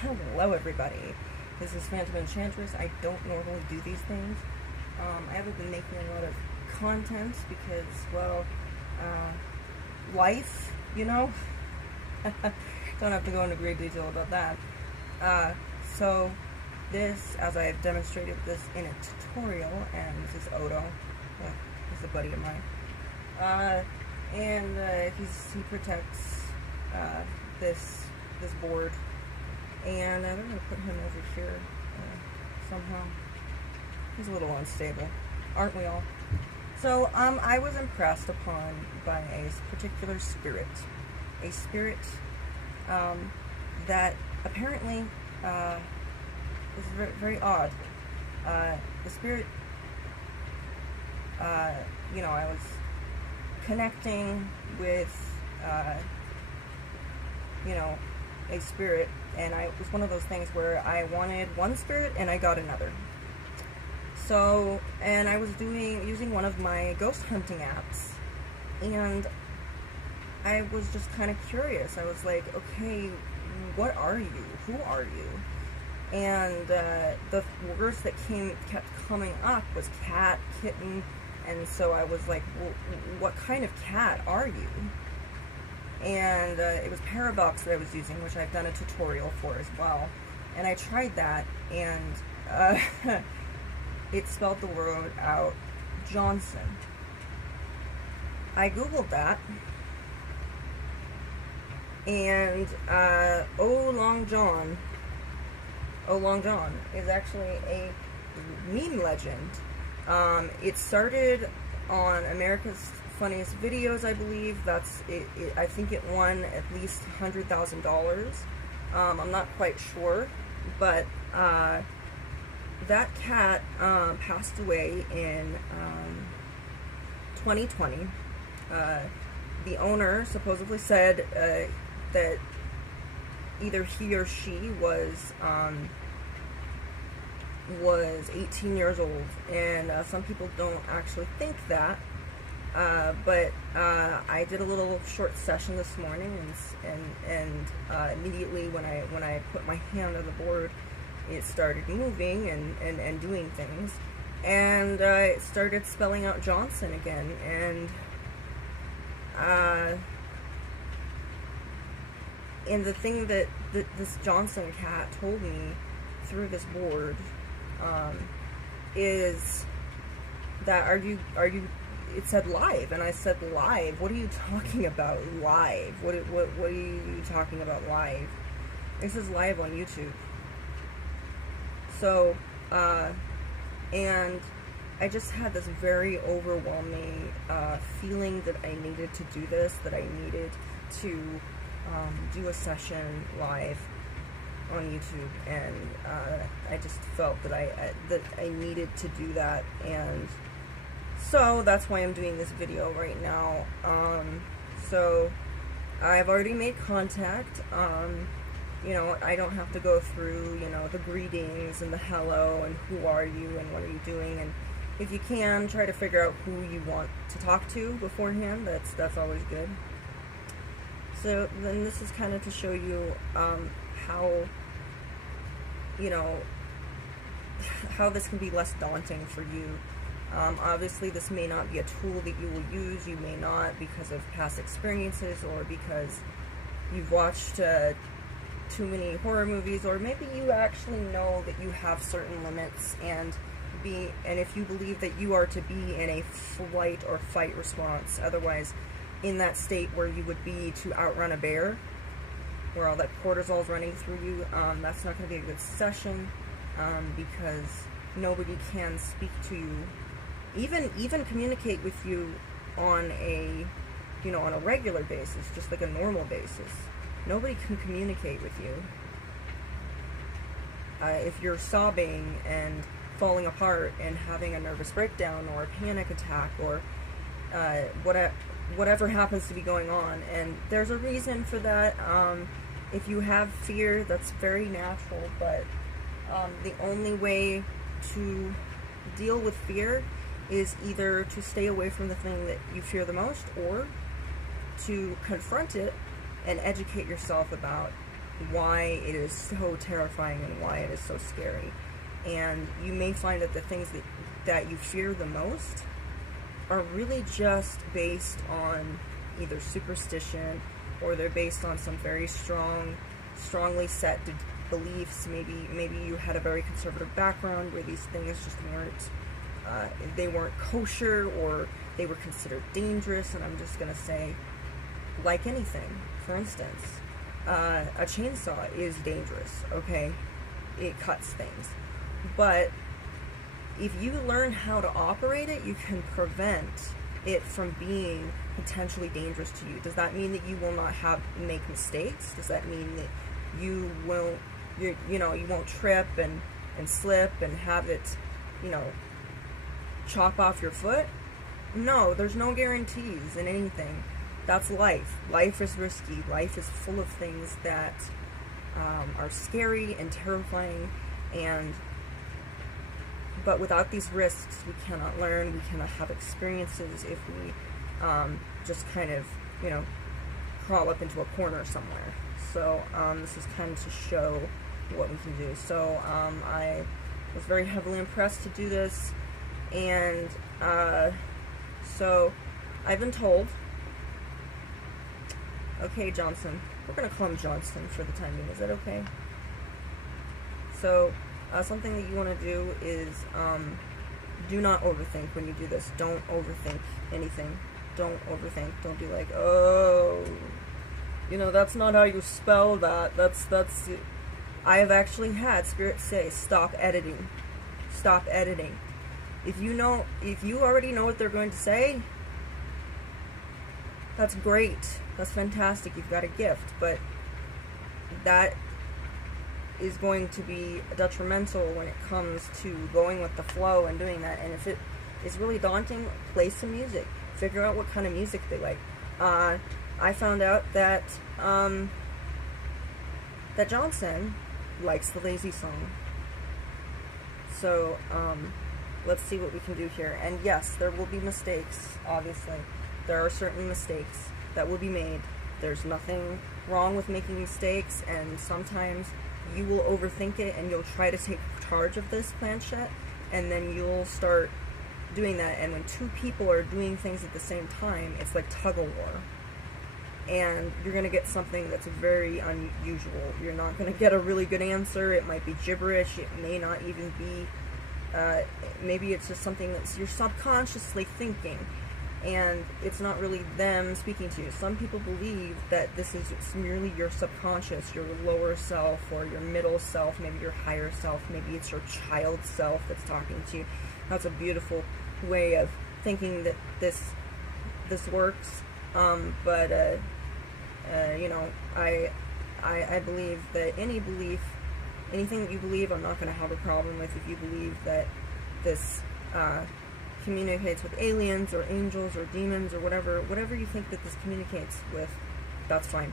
Hello everybody, this is Phantom Enchantress. I don't normally do these things. I haven't been making a lot of content because, well, life, you know? Don't have to go into great detail about that. So this, as I have demonstrated this in a tutorial, and this is Odo, he's a buddy of mine, and he protects this board. And I'm going to put him over here somehow. He's a little unstable, aren't we all? So I was impressed upon by a particular spirit. A spirit that apparently is very, very odd. The spirit, you know, I was connecting with, you know, a spirit, and it was one of those things where I wanted one spirit and I got another. So, and I was using one of my ghost hunting apps, and I was just kind of curious. I was like, okay, what are you? Who are you? And the words that kept coming up was cat, kitten, and so I was like, well, what kind of cat are you? And it was Parabox that I was using, which I've done a tutorial for as well. And I tried that, and it spelled the word out, Johnson. I googled that, and Oh Long John is actually a meme legend. It started on America's Funniest Videos, I believe. That's it. I think it won at least $100,000. I'm not quite sure, but that cat passed away in 2020. The owner supposedly said that either he or she was 18 years old, and some people don't actually think that. But I did a little short session this morning, and immediately when I put my hand on the board, it started moving and doing things, and it started spelling out Johnson again, and the thing that this Johnson cat told me through this board is that are you it said live, and I said live. What are you talking about live? What are you talking about live? This is live on YouTube. So, and I just had this very overwhelming feeling that I needed to do this, that I needed to do a session live on YouTube, and I just felt that I needed to do that, and so that's why I'm doing this video right now. So I've already made contact. You know, I don't have to go through, you know, the greetings and the hello and who are you and what are you doing, and if you can, try to figure out who you want to talk to beforehand. That's always good. So then this is kind of to show you how, you know, how this can be less daunting for you. Obviously, this may not be a tool that you will use. You may not, because of past experiences, or because you've watched too many horror movies, or maybe you actually know that you have certain limits, and if you believe that you are to be in a flight or fight response, otherwise in that state where you would be to outrun a bear, where all that cortisol is running through you, that's not going to be a good session, because nobody can speak to you, even communicate with you on a, you know, on a regular basis, just like a normal basis. Nobody can communicate with you. If you're sobbing and falling apart and having a nervous breakdown or a panic attack, or whatever happens to be going on, and there's a reason for that. If you have fear, that's very natural, but the only way to deal with fear is either to stay away from the thing that you fear the most, or to confront it and educate yourself about why it is so terrifying and why it is so scary. And you may find that the things that you fear the most are really just based on either superstition, or they're based on some very strongly set beliefs. Maybe you had a very conservative background where these things just weren't kosher, or they were considered dangerous. And I'm just gonna say, like anything, for instance, a chainsaw is dangerous, okay? It cuts things. But if you learn how to operate it, you can prevent it from being potentially dangerous to you. Does that mean that you will not make mistakes? Does that mean that you won't trip and slip and have it, chop off your foot? No, there's no guarantees in anything. That's life. Life is risky. Life is full of things that are scary and terrifying, but without these risks, we cannot learn, we cannot have experiences if we just kind of, crawl up into a corner somewhere. So this is kind of to show what we can do. So I was very heavily impressed to do this, and so I've been told, okay, Johnson, we're going to call him Johnson for the time being, is that okay? So something that you want to do is do not overthink when you do this. Don't overthink anything. Don't overthink. Don't be like, oh, that's not how you spell that. That's. I have actually had spirits say, stop editing. Stop editing. If you already know what they're going to say, that's great. That's fantastic. You've got a gift, but that is going to be detrimental when it comes to going with the flow and doing that. And if it is really daunting, play some music. Figure out what kind of music they like. I found out that that Johnson likes the Lazy Song. So let's see what we can do here. And yes, there will be mistakes, obviously. There are certain mistakes that will be made. There's nothing wrong with making mistakes, and sometimes you will overthink it and you'll try to take charge of this planchette, and then you'll start doing that. And when two people are doing things at the same time, it's like tug-of-war. And you're going to get something that's very unusual. You're not going to get a really good answer. It might be gibberish. It may not even be, maybe it's just something that you're subconsciously thinking, and it's not really them speaking to you. Some people believe that it's merely your subconscious, your lower self, or your middle self, maybe your higher self, maybe it's your child self that's talking to you. That's a beautiful way of thinking that this works. But I believe that anything that you believe, I'm not going to have a problem with. If you believe that this communicates with aliens or angels or demons or whatever you think that this communicates with, that's fine.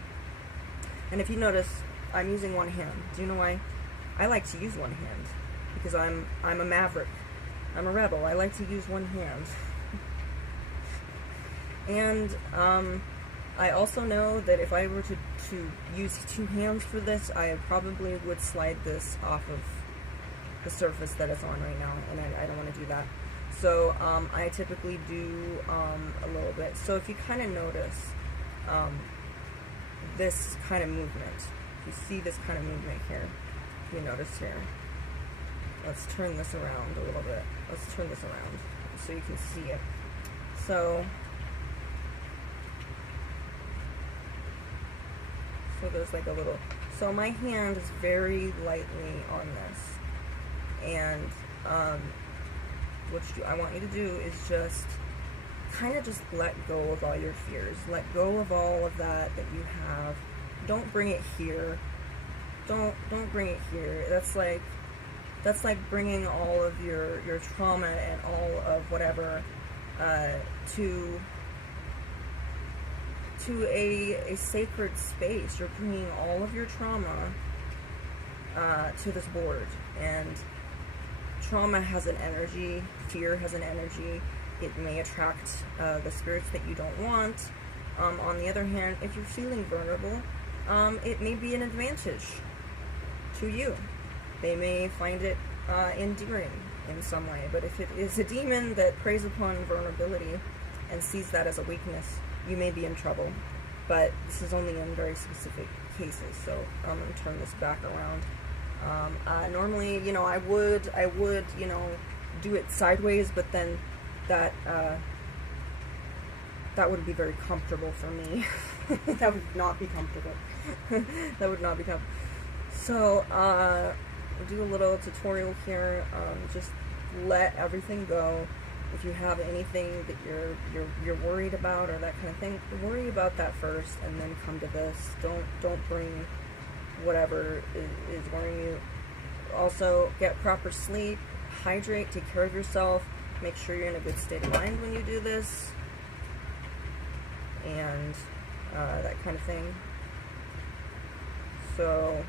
And if you notice, I'm using one hand. Do you know why? I like to use one hand because I'm a maverick. I'm a rebel. I like to use one hand. And I also know that if I were to use two hands for this, I probably would slide this off of the surface that it's on right now, and I don't want to do that. So I typically do a little bit. So if you kind of notice this kind of movement, if you see this kind of movement here, if you notice here, let's turn this around a little bit. Let's turn this around so you can see it. So there's like a little, so my hand is very lightly on this, and what I want you to do is just kind of just let go of all your fears. Let go of all of that you have. Don't bring it here. Don't bring it here. That's like bringing all of your trauma and all of whatever to a sacred space. You're bringing all of your trauma to this board, and trauma has an energy, fear has an energy. It may attract the spirits that you don't want. On the other hand, if you're feeling vulnerable, it may be an advantage to you. They may find it endearing in some way, but if it is a demon that preys upon vulnerability and sees that as a weakness, you may be in trouble. But this is only in very specific cases, so I'm going to turn this back around. Normally, you know, I would, you know, do it sideways, but then that wouldn't be very comfortable for me. That would not be comfortable. That would not be comfortable. So, I'll do a little tutorial here. Just let everything go. If you have anything that you're worried about or that kind of thing, worry about that first, and then come to this. Don't bring whatever is worrying you. Also, get proper sleep, hydrate, take care of yourself, make sure you're in a good state of mind when you do this, and that kind of thing. So,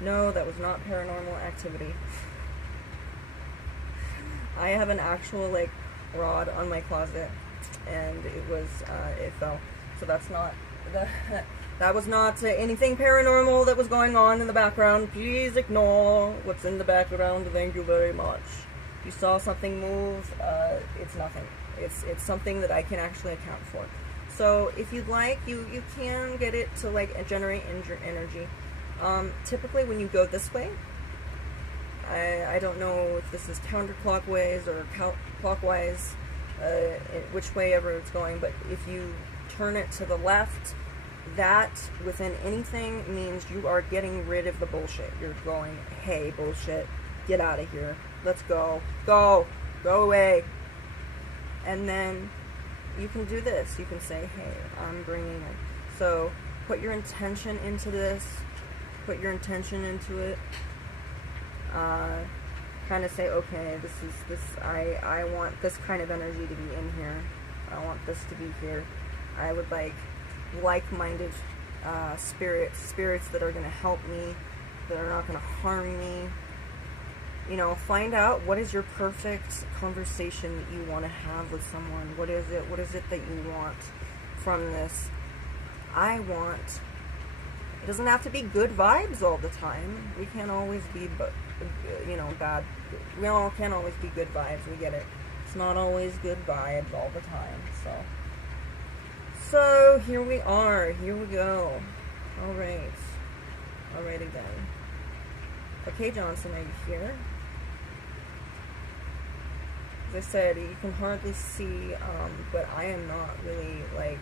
no, that was not paranormal activity. I have an actual, like, rod on my closet, and it was, it fell. So that's not, that was not anything paranormal that was going on in the background. Please ignore what's in the background. Thank you very much. If you saw something move, it's nothing. It's something that I can actually account for. So if you'd like, you can get it to, like, generate energy. Typically when you go this way, I don't know if this is counterclockwise or clockwise, which way ever it's going, but if you turn it to the left, that within anything means you are getting rid of the bullshit. You're going, hey, bullshit, get out of here. Let's go. Go away. And then you can do this. You can say, hey, I'm bringing it. So put your intention into this. Put your intention into it. Kind of say, okay, I want this kind of energy to be in here. I want this to be here. I would like-minded spirits that are going to help me, that are not going to harm me. You know, find out what is your perfect conversation that you want to have with someone. What is it that you want from this? It doesn't have to be good vibes all the time. We can't always be, you know, bad. We all can't always be good vibes. We get it. It's not always good vibes all the time. So here we are. Here we go. All right. Alrighty then. Okay, Johnson, are you here? As I said, you can hardly see, but I am not really, like...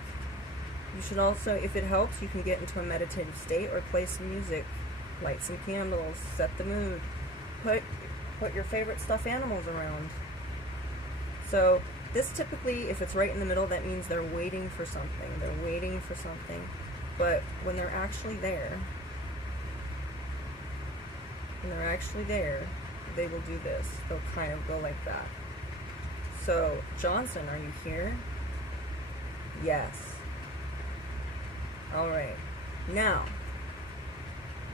You should also, if it helps, you can get into a meditative state or play some music, light some candles, set the mood, put your favorite stuffed animals around. So this typically, if it's right in the middle, that means they're waiting for something. They're waiting for something. But when they're actually there, they will do this. They'll kind of go like that. So, Johnson, are you here? Yes. Alright, now,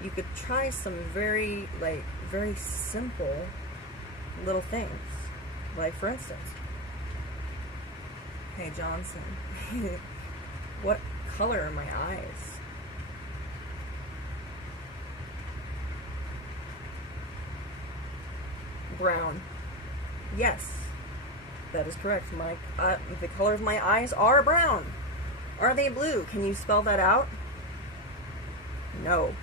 you could try some very simple little things. Like, for instance, hey Johnson, what color are my eyes? Brown. Yes, that is correct. The color of my eyes are brown. Are they blue? Can you spell that out? No.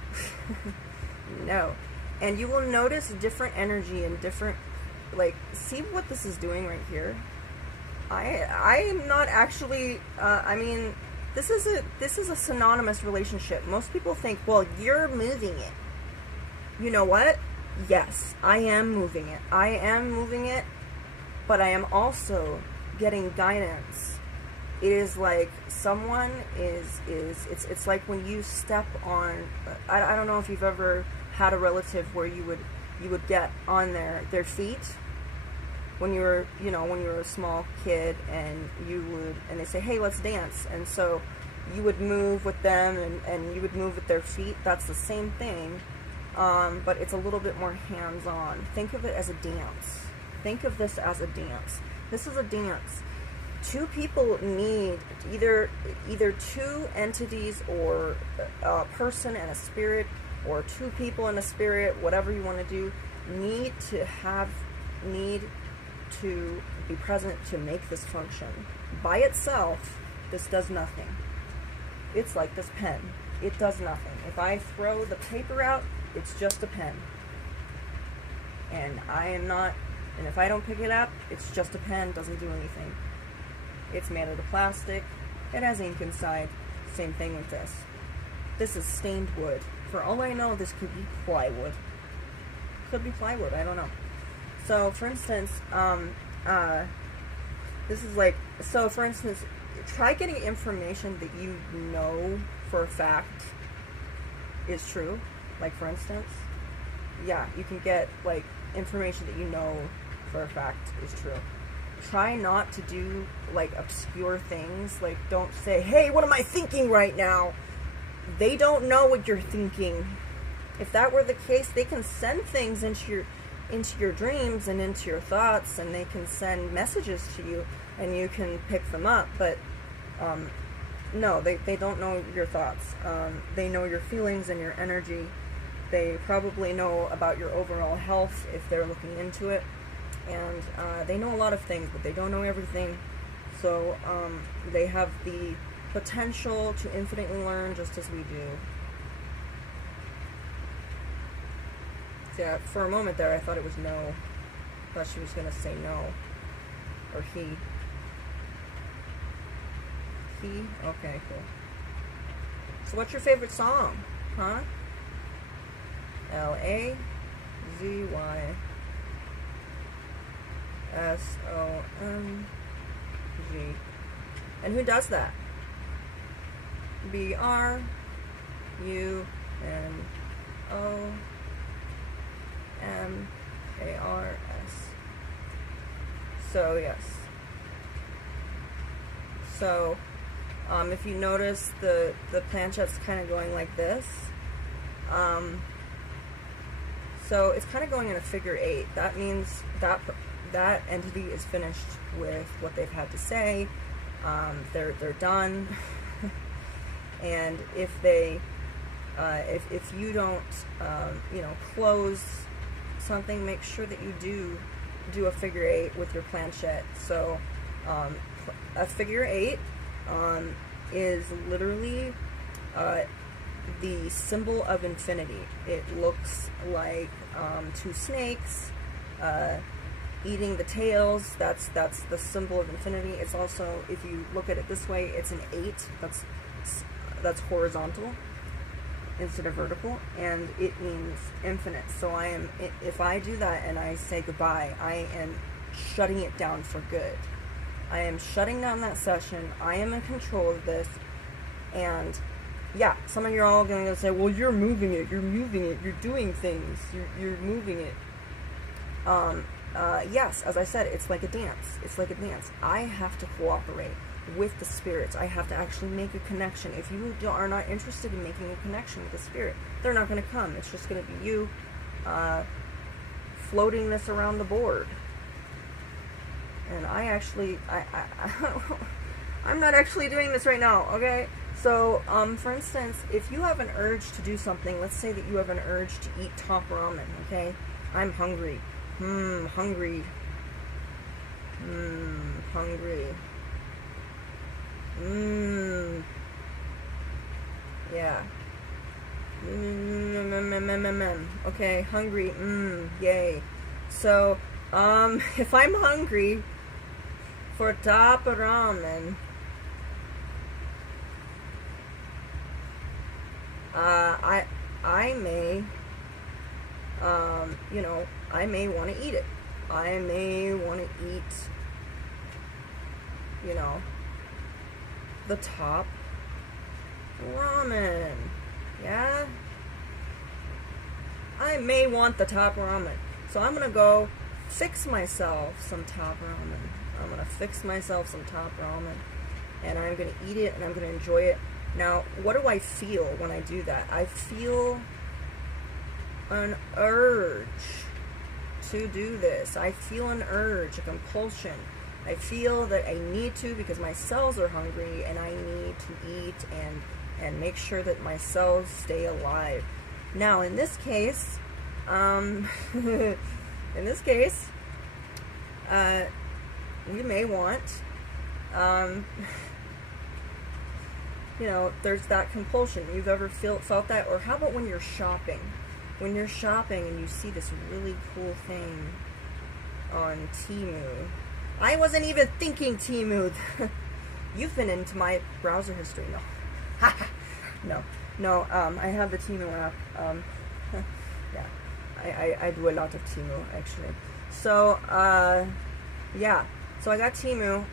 No. And you will notice different energy and different, like, see what this is doing right here? I am not actually, I mean, this is a synonymous relationship. Most people think, well, you're moving it. You know what? Yes, I am moving it. I am moving it, but I am also getting guidance. It is like someone it's like when you step on, I don't know if you've ever had a relative where you would get on their feet when you were, you know, when you were a small kid, and they say, hey, let's dance, and so you would move with them and you would move with their feet. That's the same thing, but it's a little bit more hands-on. Think of it as a dance. Think of this as a dance. This is a dance. two people need either two entities, or a person and a spirit, or two people and a spirit, whatever you want to do, need to be present to make this function. By itself, this does nothing. It's like this pen. It does nothing. If I throw the paper out, it's just a pen. And if I don't pick it up, it's just a pen, doesn't do anything. It's made out of plastic. It has ink inside. Same thing with this. This is stained wood. For all I know, this could be plywood. Could be plywood, I don't know. So, for instance, this is like, so for instance, try getting information that you know for a fact is true. Like, for instance, yeah, you can get, like, information that you know for a fact is true. Try not to do, like, obscure things. Like, don't say, hey, what am I thinking right now? They don't know what you're thinking. If that were the case, they can send things into your dreams and into your thoughts, and they can send messages to you, and you can pick them up. But, no, they don't know your thoughts. They know your feelings and your energy. They probably know about your overall health if they're looking into it. And they know a lot of things, but they don't know everything. So they have the potential to infinitely learn just as we do. So, yeah, for a moment there, I thought it was no. I thought she was going to say no. Or he. He? Okay, cool. So what's your favorite song? Huh? Lazzy. SOMG. And who does that? BRUNOMARS. So, yes. So, if you notice, the planchette's kind of going like this. So it's kind of going in a figure 8. That means that entity is finished with what they've had to say. They're done. And if they, if you don't, close something, make sure that you do a figure 8 with your planchette. So a figure 8 is literally the symbol of infinity. It looks like two snakes eating the tails. That's the symbol of infinity. It's also, if you look at it this way, it's an 8. That's horizontal instead of vertical, and it means infinite. So if I do that and I say goodbye, I am shutting it down for good. I am shutting down that session. I am in control of this. And yeah, some of you are all going to say, well, you're moving it, you're doing things, you're moving it. Yes, as I said, it's like a dance. It's like a dance. I have to cooperate with the spirits. I have to actually make a connection. If you are not interested in making a connection with the spirit, they're not going to come. It's just going to be you floating this around the board. And I'm not actually doing this right now, okay? So, for instance, if you have an urge to do something, let's say that you have an urge to eat top ramen, okay? I'm hungry. Hungry. Hungry. Yeah. Okay, hungry. Yay. So, if I'm hungry for top ramen, I may, I may want to eat it. I may want to eat, the top ramen. Yeah? I may want the top ramen. So I'm going to go fix myself some top ramen. I'm going to fix myself some top ramen. And I'm going to eat it and I'm going to enjoy it. Now, what do I feel when I do that? I feel an urge to do this. I feel an urge, a compulsion. I feel that I need to because my cells are hungry and I need to eat and make sure that my cells stay alive. Now, in this case, in this case, we may want, you know, there's that compulsion. You've ever felt that? Or how about when you're shopping? When you're shopping and you see this really cool thing on Temu. I wasn't even thinking Temu. You've been into my browser history. No. No, I have the Temu app. Yeah. I do a lot of Temu, actually. So, yeah. So I got Temu.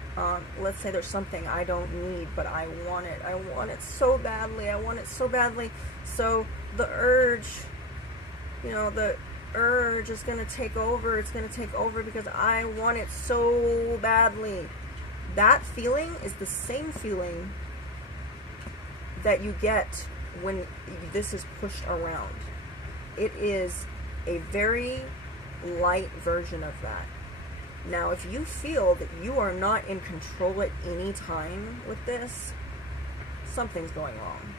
Let's say there's something I don't need, but I want it. I want it so badly. I want it so badly. So the urge, you know, the urge is going to take over. It's going to take over because I want it so badly. That feeling is the same feeling that you get when this is pushed around. It is a very light version of that. Now, if you feel that you are not in control at any time with this, something's going wrong.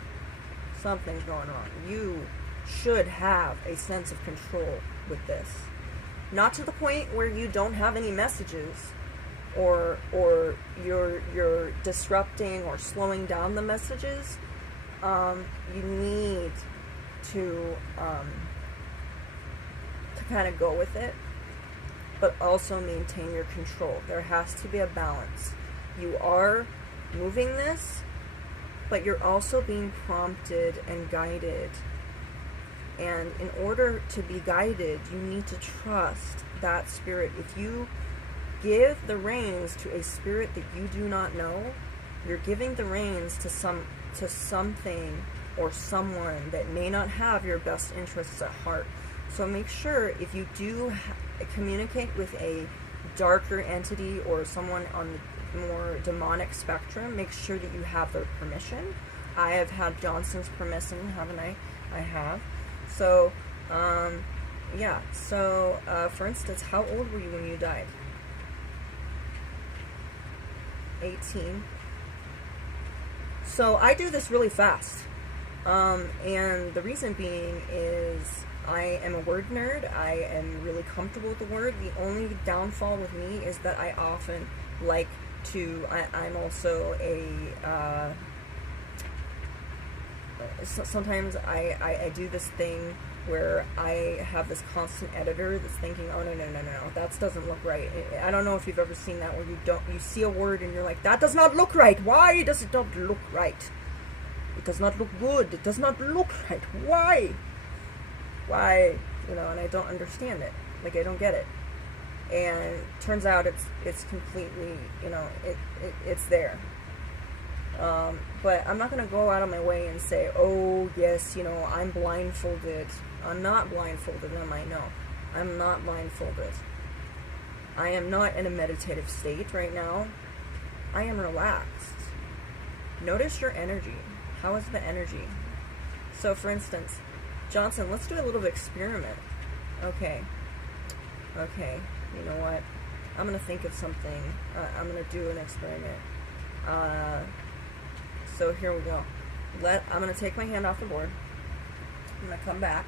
Something's going wrong. You should have a sense of control with this. Not to the point where you don't have any messages or you're disrupting or slowing down the messages. You need to kind of go with it, but also maintain your control. There has to be a balance. You are moving this, but you're also being prompted and guided. And in order to be guided, you need to trust that spirit. If you give the reins to a spirit that you do not know, you're giving the reins to something or someone that may not have your best interests at heart. So make sure if you do communicate with a darker entity or someone on the more demonic spectrum, make sure that you have their permission. I have had Johnson's permission, haven't I? I have. So, yeah. So, for instance, how old were you when you died? 18. So I do this really fast. And the reason being is I am a word nerd. I am really comfortable with the word. The only downfall with me is that I often like to, I'm also a, sometimes I do this thing where I have this constant editor that's thinking, oh, no, that doesn't look right. I don't know if you've ever seen that, where you see a word and you're like, that does not look right. Why does it not look right? It does not look good. It does not look right. Why? You know, and I don't understand it. Like, I don't get it. And turns out it's completely, you know, it's there. But I'm not going to go out of my way and say, oh, yes, you know, I'm blindfolded. I'm not blindfolded, am I? No. I'm not blindfolded. I am not in a meditative state right now. I am relaxed. Notice your energy. How is the energy? So, for instance, Johnson, let's do a little experiment. Okay. You know what? I'm going to think of something. I'm going to do an experiment. So here we go. I'm going to take my hand off the board. I'm going to come back.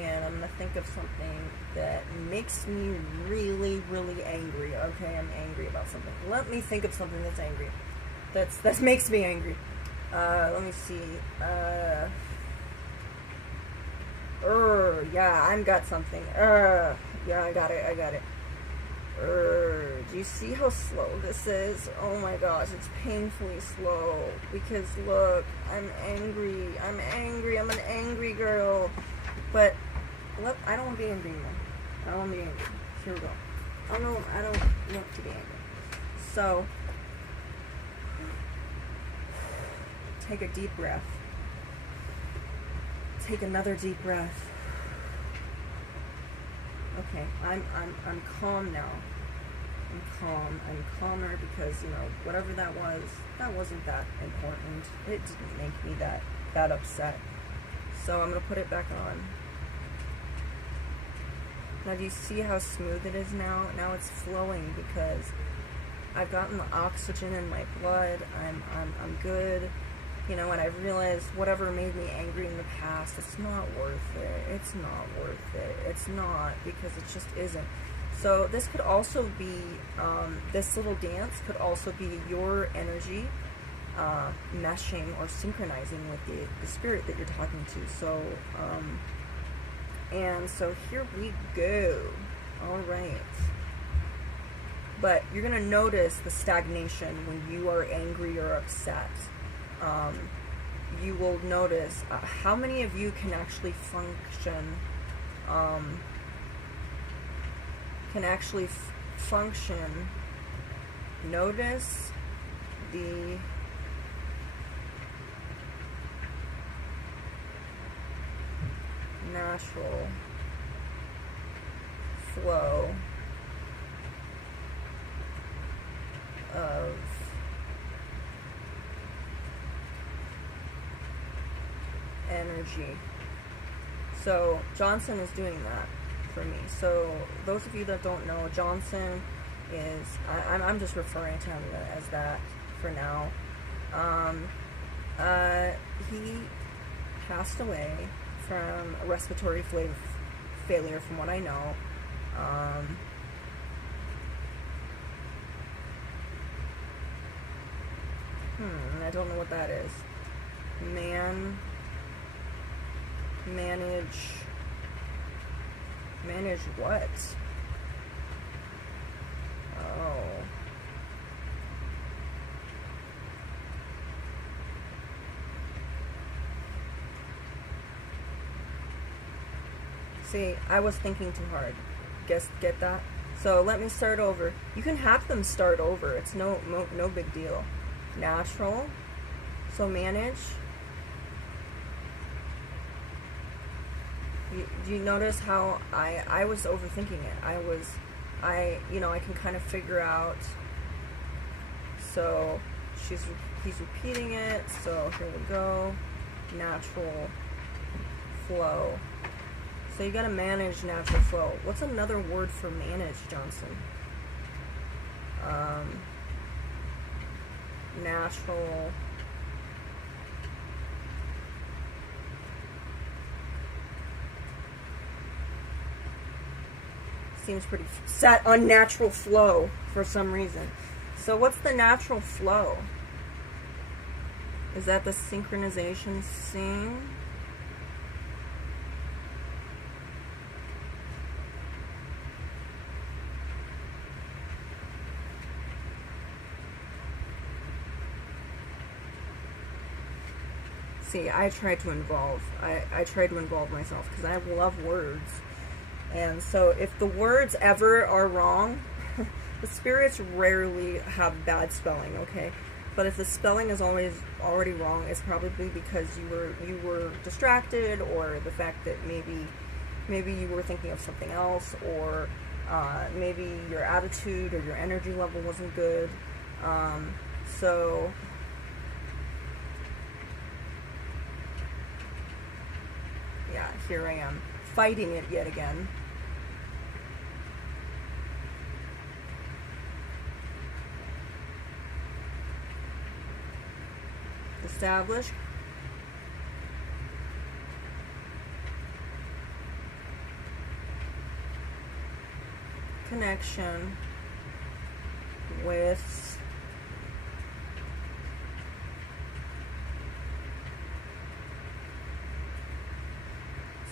And I'm going to think of something that makes me really, really angry. Okay, I'm angry about something. Let me think of something that's angry. That makes me angry. Let me see. Yeah, I've got something. Yeah, I got it. Do you see how slow this is? Oh my gosh, it's painfully slow. Because look, I'm angry. I'm an angry girl. But I don't want to be angry anymore. I don't want to be angry. Here we go. I don't want to be angry. So, take a deep breath. Take another deep breath. Okay, I'm calm now. I'm calm. I'm calmer because, you know, whatever that wasn't that important. It didn't make me that upset. So I'm gonna put it back on. Now do you see how smooth it is now? Now it's flowing because I've gotten the oxygen in my blood. I'm good. You know, and I've realized whatever made me angry in the past, it's not worth it. It's not worth it. It's not, because it just isn't. So this could also be, this little dance could also be your energy meshing or synchronizing with the spirit that you're talking to. So, and so here we go. All right. But you're going to notice the stagnation when you are angry or upset. You will notice how many of you can actually function, notice the natural flow of energy. So Johnson is doing that for me. So those of you that don't know, Johnson is, I'm just referring to him as that for now. He passed away from a respiratory failure from what I know. I don't know what that is. Manage what? Oh. See, I was thinking too hard. Get that? So let me start over. You can have them start over. It's no big deal. Natural. So manage. Do you notice how I was overthinking it? I can kind of figure out. So he's repeating it. So here we go. Natural flow. So you gotta manage natural flow. What's another word for manage, Johnson? Natural. Seems pretty set unnatural flow for some reason. So what's the natural flow? Is that the synchronization scene? See, I try to involve myself because I love words. And so if the words ever are wrong, the spirits rarely have bad spelling, okay? But if the spelling is already wrong, it's probably because you were distracted, or the fact that maybe you were thinking of something else, or maybe your attitude or your energy level wasn't good. So yeah, here I am fighting it yet again. Establish. Connection with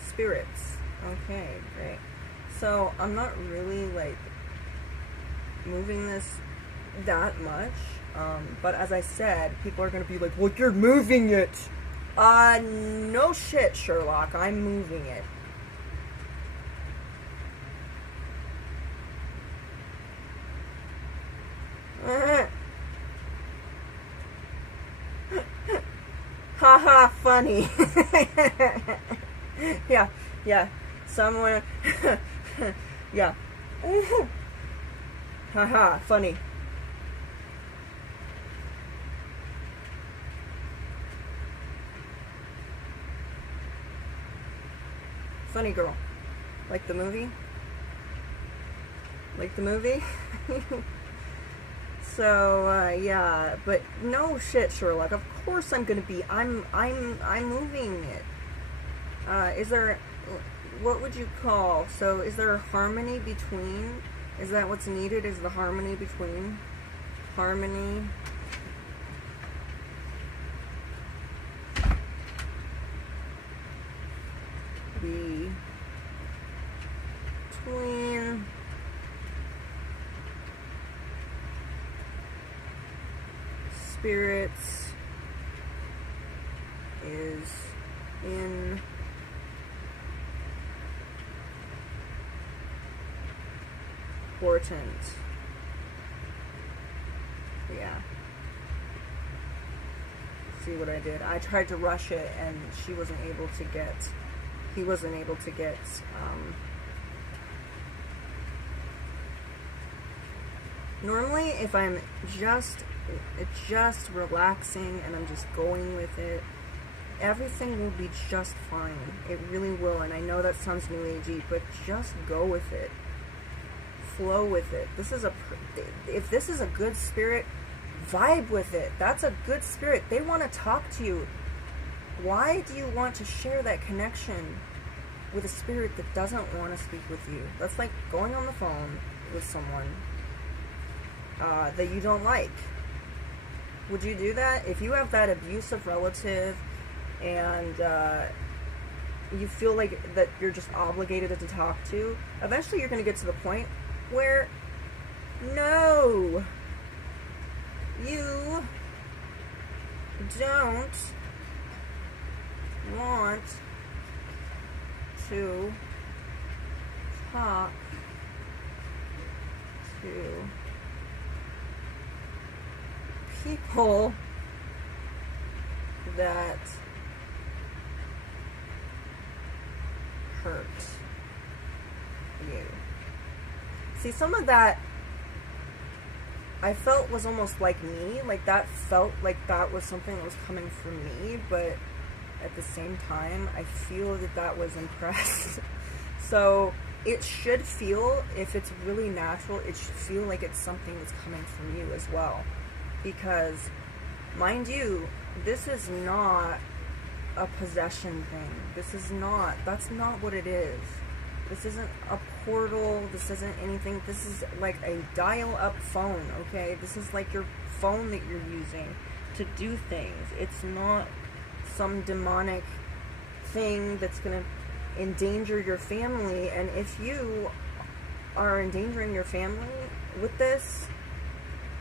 spirits. Okay, great. So I'm not really like moving this that much, but as I said, people are gonna be like, well, you're moving it. No shit, Sherlock, I'm moving it. Haha, funny. Yeah, someone, yeah. Haha, funny. Funny girl. Like the movie? Like the movie? So, yeah, but no shit, Sherlock. Of course I'm gonna be. I'm moving it. Is there, what would you call? So, is there harmony between? Is that what's needed? Is the harmony between? Harmony. Between spirits is important. Yeah. See what I did? I tried to rush it and he wasn't able to get normally if I'm just relaxing and I'm just going with it, everything will be just fine. It really will. And I know that sounds new agey, but just go with it. Flow with it. If this is a good spirit, vibe with it. That's a good spirit. They want to talk to you. Why do you want to share that connection with a spirit that doesn't want to speak with you? That's like going on the phone with someone that you don't like. Would you do that? If you have that abusive relative and you feel like that you're just obligated to talk to, eventually you're going to get to the point where, no, you don't want to talk to people that hurt you. See, some of that I felt was almost like me. Like that felt like that was something that was coming from me, but at the same time, I feel that that was impressed. So it should feel, if it's really natural, it should feel like it's something that's coming from you as well. Because, mind you, this is not a possession thing. That's not what it is. This isn't a portal, this isn't anything. This is like a dial-up phone, okay? This is like your phone that you're using to do things. It's not some demonic thing that's gonna endanger your family. And if you are endangering your family with this,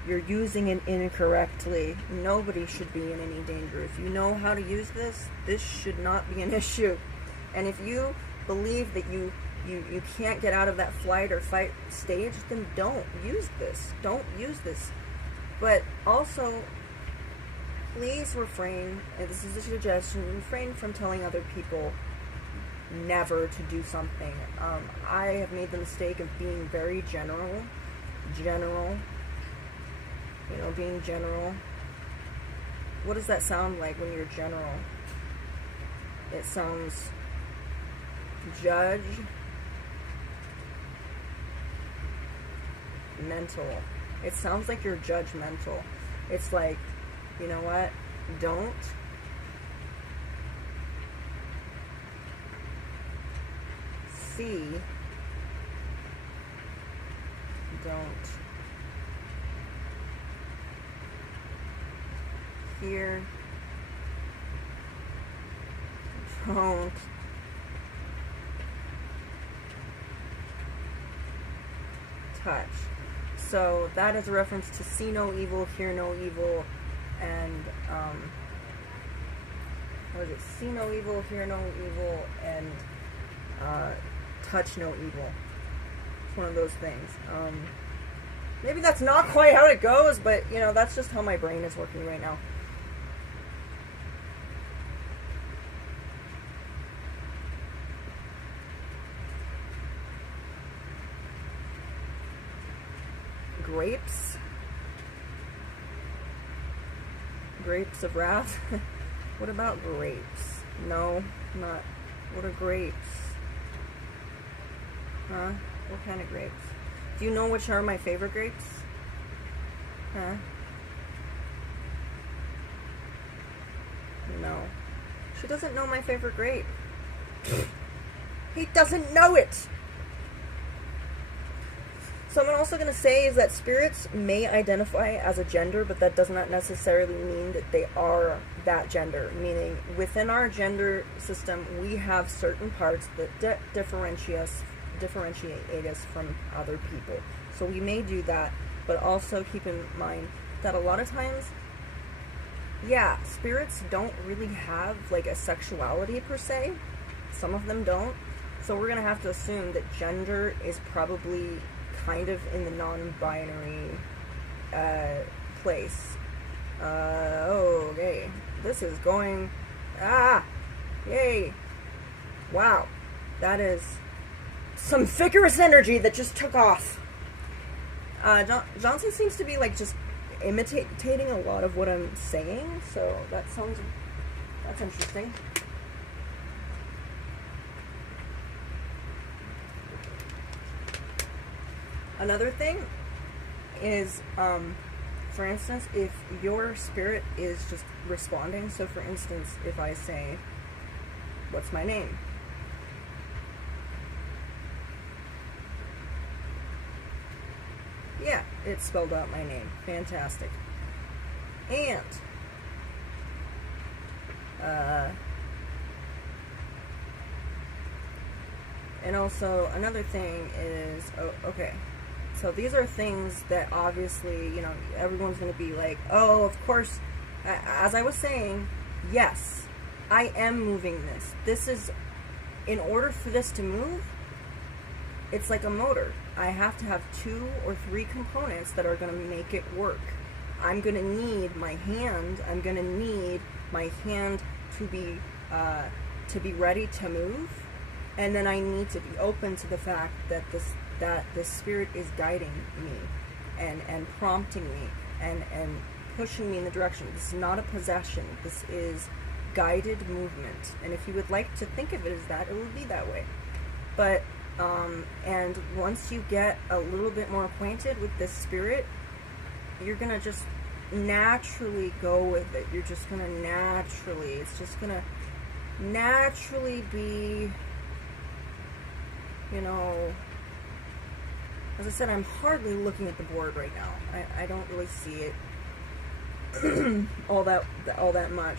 you're using it incorrectly. Nobody should be in any danger. If you know how to use this, this should not be an issue. And if you believe that you can't get out of that flight or fight stage, then don't use this. Don't use this. But also, please refrain, and this is a suggestion, refrain from telling other people never to do something. I have made the mistake of being very general, being general. What does that sound like when you're general? It sounds mental. It sounds like you're judgmental. It's like, you know what? Don't see. Don't hear. Don't touch. So that is a reference to see no evil, hear no evil, and what is it? See no evil, hear no evil, and touch no evil. It's one of those things. Maybe that's not quite how it goes, but that's just how my brain is working right now. Grapes of wrath. What about grapes? No, not. What are grapes? Huh? What kind of grapes? Do you know which are my favorite grapes? Huh? No. She doesn't know my favorite grape. He doesn't know it! So what I'm also going to say is that spirits may identify as a gender, but that does not necessarily mean that they are that gender. Meaning, within our gender system, we have certain parts that differentiate us from other people. So we may do that, but also keep in mind that a lot of times, yeah, spirits don't really have like a sexuality per se. Some of them don't. So we're going to have to assume that gender is probably kind of in the non-binary place. Okay. This is going... Yay! Wow. That is some vigorous energy that just took off. Johnson seems to be like just imitating a lot of what I'm saying, so that's interesting. Another thing is, for instance, if your spirit is just responding, so for instance, if I say, what's my name? Yeah, it spelled out my name. Fantastic. And also, another thing is, okay. So these are things that obviously, you know, everyone's going to be like, oh, of course, as I was saying, yes, I am moving this. This is, in order for this to move, it's like a motor. I have to have 2 or 3 components that are going to make it work. I'm going to need my hand. I'm going to need my hand to be ready to move. And then I need to be open to the fact that this spirit is guiding me and prompting me and pushing me in the direction. This is not a possession. This is guided movement. And if you would like to think of it as that, it will be that way. But, and once you get a little bit more acquainted with this spirit, you're going to just naturally go with it. You're just going to naturally, it's just going to naturally be, you know, as I said, I'm hardly looking at the board right now. I don't really see it all that much.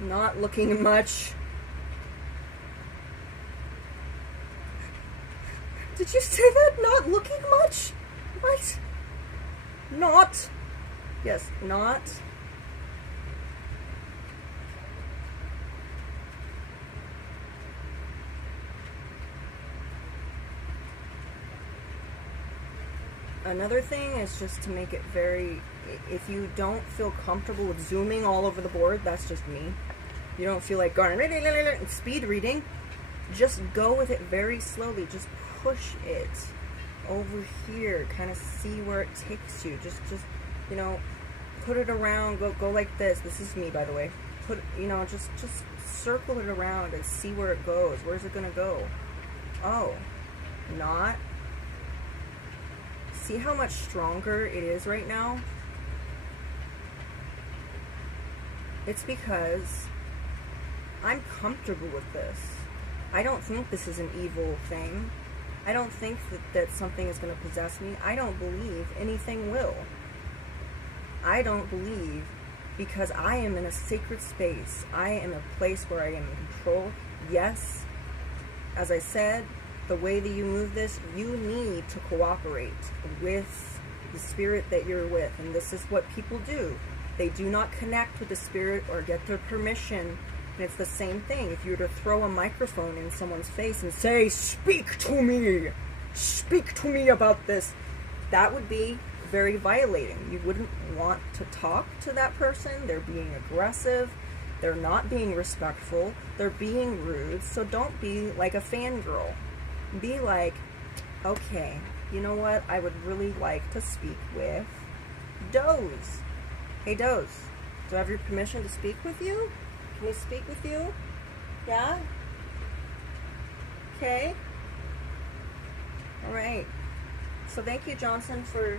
Not looking much. Did you say that? Not looking much? What? Not. Yes, not. Another thing is just to make it very, if you don't feel comfortable with zooming all over the board, that's just me. You don't feel like going speed reading, just go with it very slowly. Just push it over here, kind of see where it takes you. Just you know, put it around, go like this. This is me, by the way. Put, you know, just circle it around and see where it goes. Where's it gonna go? Oh, not. See how much stronger it is right now? It's because I'm comfortable with this. I don't think this is an evil thing. I don't think that something is going to possess me. I don't believe anything will. I don't believe, because I am in a sacred space. I am a place where I am in control. Yes, as I said, the way that you move this, you need to cooperate with the spirit that you're with. And this is what people do. They do not connect with the spirit or get their permission. And it's the same thing. If you were to throw a microphone in someone's face and say, speak to me about this, that would be very violating. You wouldn't want to talk to that person. They're being aggressive. They're not being respectful. They're being rude. So don't be like a fangirl. Be like, okay, you know what? I would really like to speak with Doze. Hey, Doze. Do I have your permission to speak with you? Can we speak with you? Yeah? Okay. All right. So thank you, Johnson, for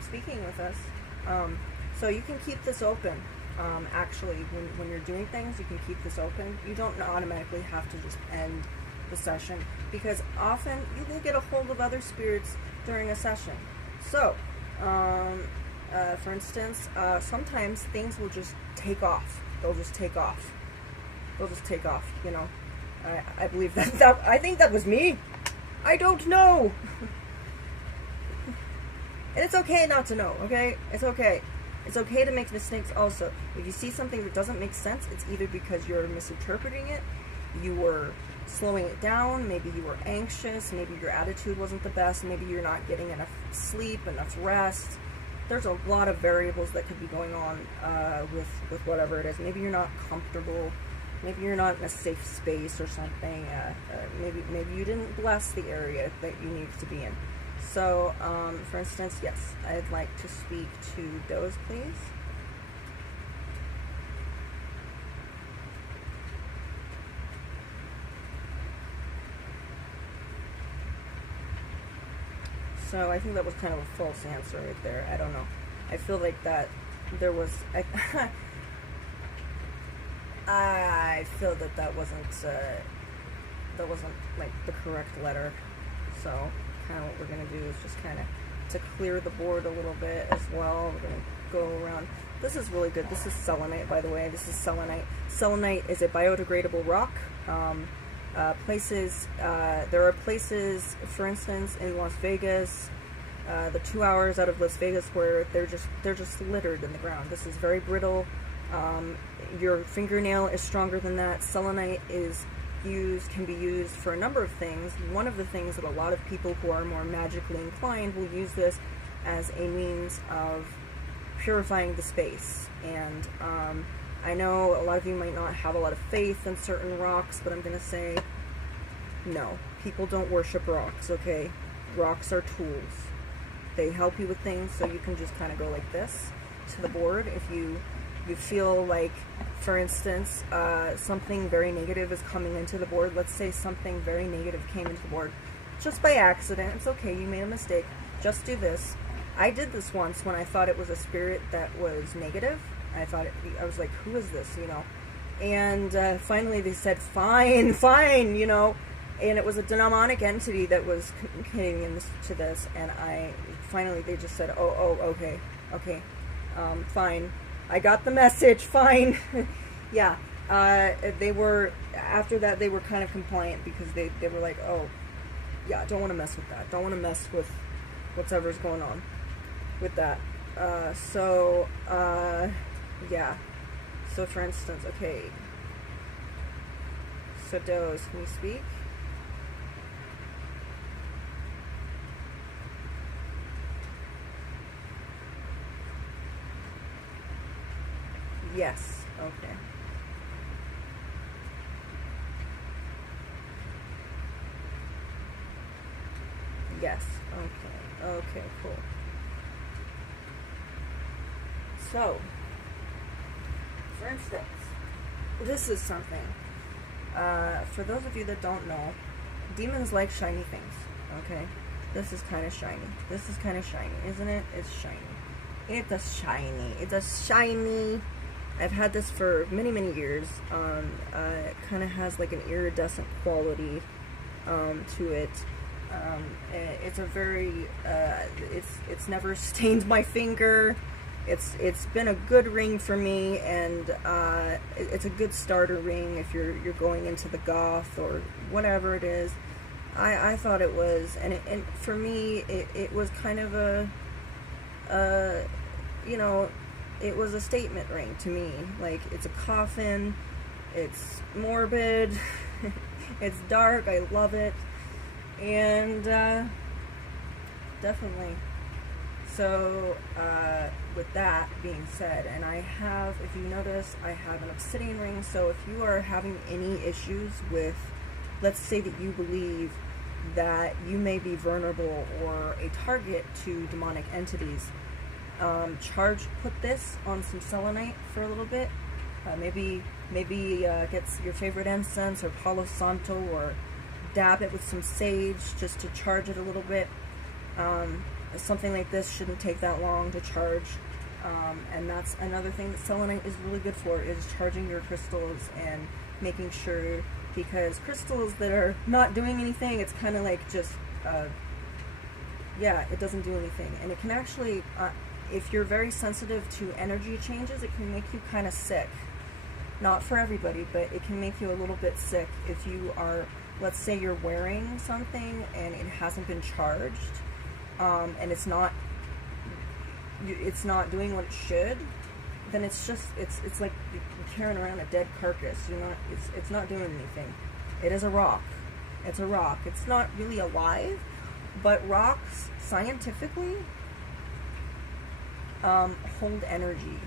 speaking with us. So you can keep this open. Actually, when you're doing things, you can keep this open. You don't automatically have to just end the session, because often you will get a hold of other spirits during a session. So, for instance, sometimes things will just take off. They'll just take off. They'll just take off, you know. I believe that I think that was me. I don't know. And it's okay not to know, okay? It's okay. It's okay to make mistakes also. If you see something that doesn't make sense, it's either because you're misinterpreting it, you were slowing it down, maybe you were anxious, maybe your attitude wasn't the best, maybe you're not getting enough sleep, enough rest. There's a lot of variables that could be going on with whatever it is. Maybe you're not comfortable. Maybe you're not in a safe space or something. Maybe you didn't bless the area that you needed to be in. So, for instance, yes, I'd like to speak to Doze, please. So I think that was kind of a false answer right there. I don't know. I feel like that there was... I feel that wasn't like the correct letter. So kind of what we're going to do is just kind of to clear the board a little bit as well. We're going to go around. This is really good. This is selenite, by the way. This is selenite. Selenite is a biodegradable rock. There are places, for instance, in Las Vegas, the 2 hours out of Las Vegas where they're just littered in the ground. This is very brittle. Your fingernail is stronger than that. Selenite can be used for a number of things. One of the things that a lot of people who are more magically inclined will use this as a means of purifying the space. And I know a lot of you might not have a lot of faith in certain rocks, but I'm going to say no. People don't worship rocks, okay? Rocks are tools. They help you with things, so you can just kind of go like this to the board. If you feel like, for instance, something very negative is coming into the board. Let's say something very negative came into the board just by accident. It's okay, you made a mistake. Just do this. I did this once when I thought it was a spirit that was negative. I was like, who is this, you know? And finally they said, fine, you know? And it was a demonic entity that was communicating into this, and finally they just said, oh, okay, fine. I got the message, fine. Yeah, after that, they were kind of compliant, because they were like, oh, yeah, don't want to mess with that. Don't want to mess with whatever's going on with that. Yeah. So, for instance, okay. So, Doze, can you speak? Yes. Okay. Yes. Okay. Okay, cool. So, for instance, this is something. For those of you that don't know, demons like shiny things, okay? This is kind of shiny. This is kind of shiny, isn't it? It's shiny. It's a shiny. It's a shiny... I've had this for many, many years. It kind of has like an iridescent quality to it. It's a very, it's never stained my finger. It's been a good ring for me, and it's a good starter ring if you're going into the goth or whatever it is. I thought it was, and for me, it was kind of you know, it was a statement ring to me. Like, it's a coffin, it's morbid, it's dark, I love it, and definitely. So, with that being said, and I have, if you notice, I have an obsidian ring, so if you are having any issues with, let's say that you believe that you may be vulnerable or a target to demonic entities, put this on some selenite for a little bit. Maybe get your favorite incense or Palo Santo, or dab it with some sage just to charge it a little bit. Something like this shouldn't take that long to charge. And that's another thing that selenite is really good for, is charging your crystals and making sure, because crystals that are not doing anything, it's kind of like just, yeah, it doesn't do anything. And it can actually, if you're very sensitive to energy changes, it can make you kind of sick. Not for everybody, but it can make you a little bit sick if you are, let's say you're wearing something and it hasn't been charged, and it's not doing what it should, then it's just, it's like you're carrying around a dead carcass. It's not doing anything. It is a rock. It's a rock. It's not really alive, but rocks scientifically hold energy.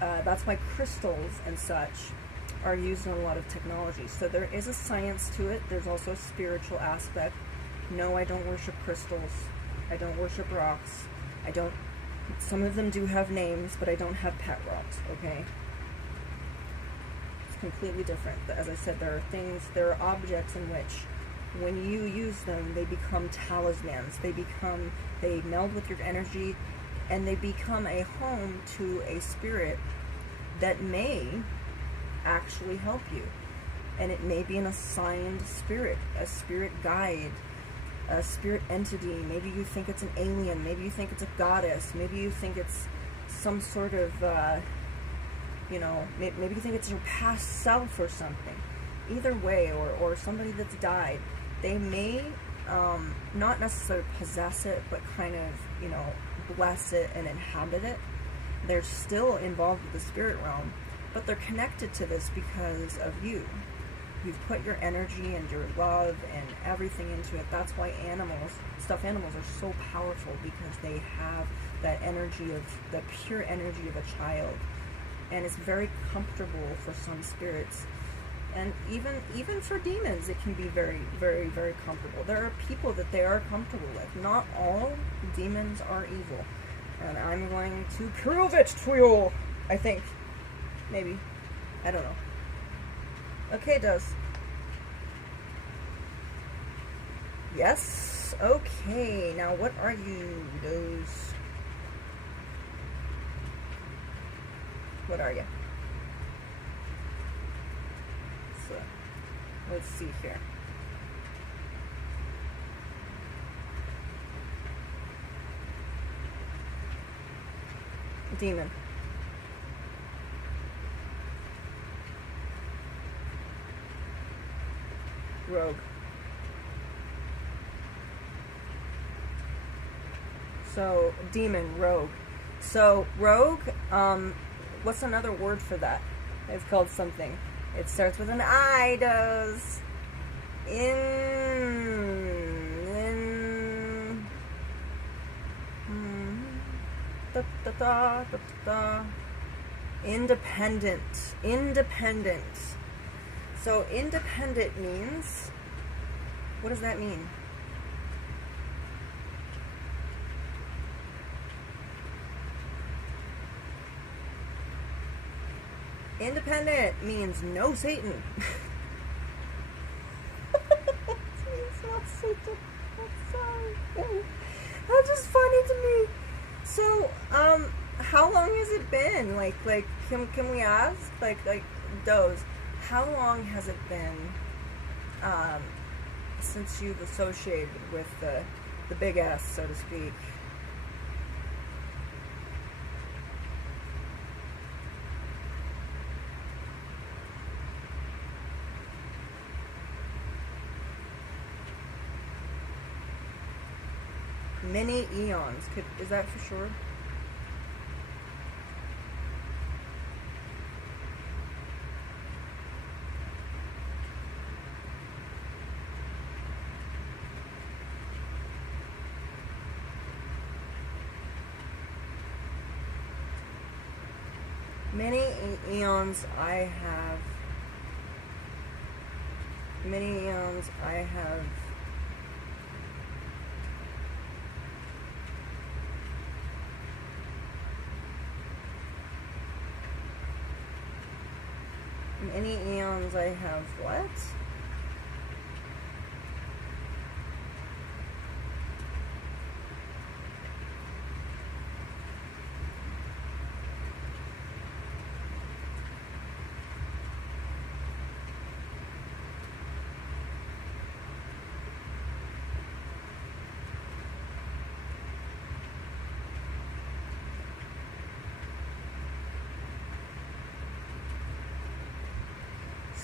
That's why crystals and such are used in a lot of technology. So there is a science to it. There's also a spiritual aspect. No, I don't worship crystals. I don't worship rocks. Some of them do have names, but I don't have pet rocks, okay? It's completely different. As I said, there are objects in which, when you use them, they become talismans. They meld with your energy, and they become a home to a spirit that may actually help you. And it may be an assigned spirit, a spirit guide, a spirit entity. Maybe you think it's an alien, maybe you think it's a goddess, maybe you think it's some sort of, maybe you think it's your past self or something. Either way, or somebody that's died, they may not necessarily possess it, but kind of, bless it and inhabit it. They're still involved with the spirit realm, but they're connected to this because of you. You've put your energy and your love and everything into it. That's why stuffed animals are so powerful, because they have that energy of the pure energy of a child. And it's very comfortable for some spirits. And even for demons, it can be very, very, very comfortable. There are people that they are comfortable with. Not all demons are evil. And I'm going to prove it to you, I think. Maybe. I don't know. Okay, does. Yes. Okay. Now, what are you, those? What are you? So, let's see here. Demon. Rogue. So, demon, rogue. So, rogue, what's another word for that? It's called something. It starts with an I, does. Independent. Independent. So independent means, what does that mean? Independent means no Satan. It's not Satan. I'm sorry. That's just funny to me. So, how long has it been? Like, can we ask? Like, those. How long has it been, since you've associated with the big S, so to speak? Many eons. Is that for sure? Many eons I have. Many eons I have. many eons I have what?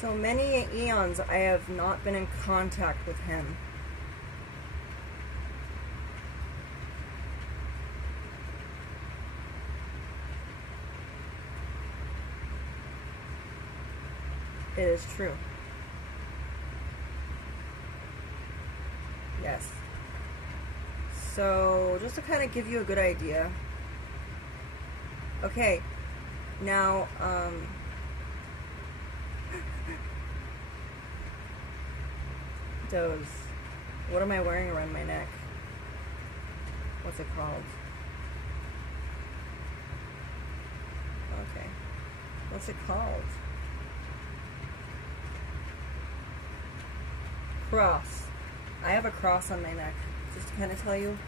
So many eons I have not been in contact with him. It is true. Yes. So, just to kind of give you a good idea. Okay. Now, Doze. What am I wearing around my neck? What's it called? Okay. What's it called? Cross. I have a cross on my neck. Just to kind of tell you.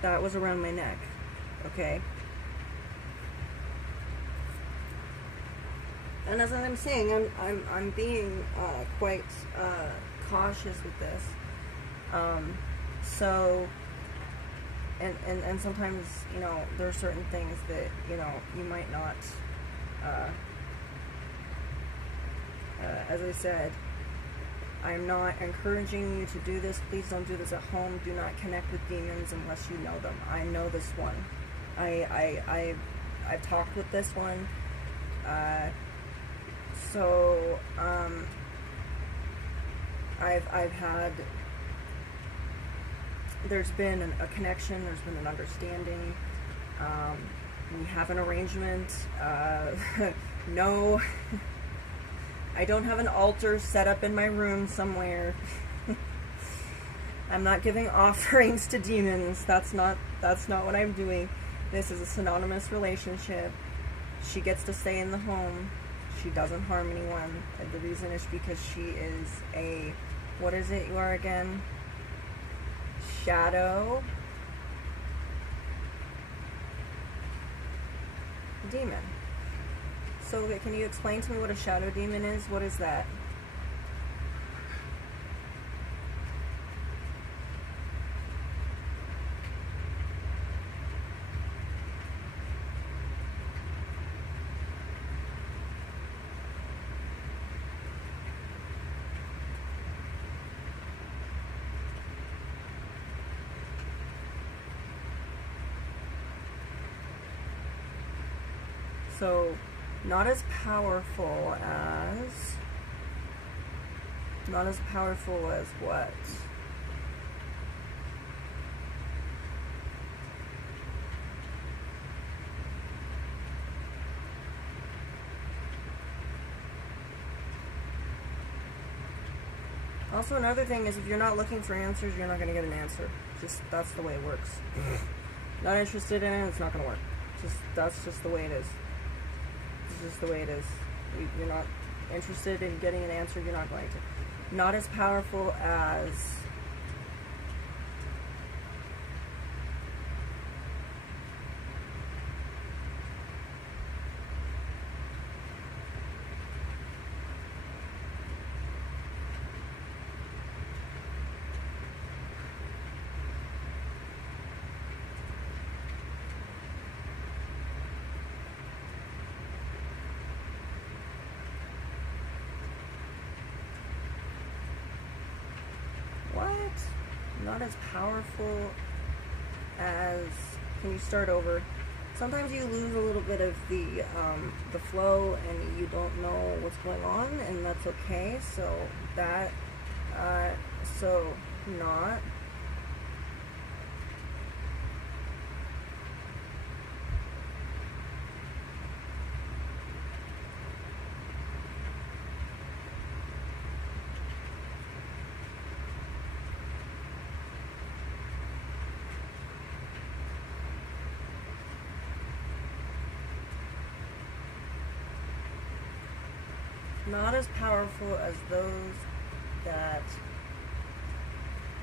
That was around my neck. Okay? And as I'm saying, I'm being quite cautious with this. So, and sometimes, you know, there are certain things that, you know, you might not, as I said, I'm not encouraging you to do this. Please don't do this at home. Do not connect with demons unless you know them. I know this one. I've talked with this one. So, I've had, there's been a connection, there's been an understanding, we have an arrangement. No, I don't have an altar set up in my room somewhere. I'm not giving offerings to demons. That's not what I'm doing. This is a synonymous relationship. She gets to stay in the home. She doesn't harm anyone. And the reason is because she is a, what is it you are again? Shadow demon. So can you explain to me what a shadow demon is? What is that? So, not as powerful as what? Also, another thing is if you're not looking for answers, you're not going to get an answer. Just, that's the way it works. Not interested in it, it's not going to work. That's just the way it is. It's just the way it is. You're not interested in getting an answer, you're not going to. Not as powerful as not as powerful as, can you start over? Sometimes you lose a little bit of the flow and you don't know what's going on, and that's okay. So that, so not. Not as powerful as those that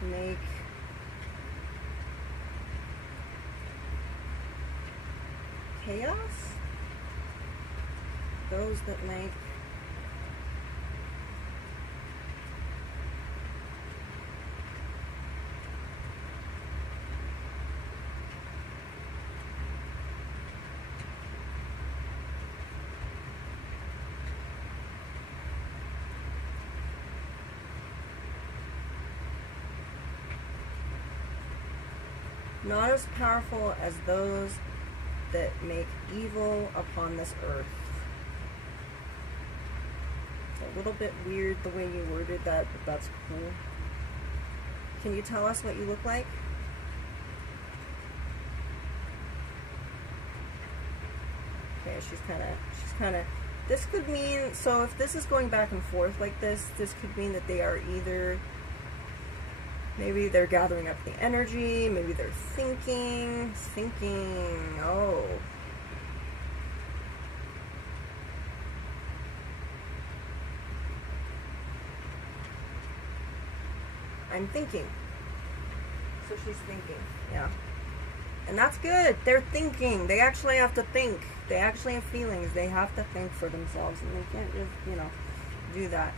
make chaos. Those that make not as powerful as those that make evil upon this earth. It's a little bit weird the way you worded that, but that's cool. Can you tell us what you look like? Okay, she's kind of, this could mean, so if this is going back and forth like this could mean that they are either, maybe they're gathering up the energy, maybe they're thinking, oh. I'm thinking. So she's thinking, yeah. And that's good. They're thinking. They actually have to think. They actually have feelings. They have to think for themselves, and they can't just, you know, do that.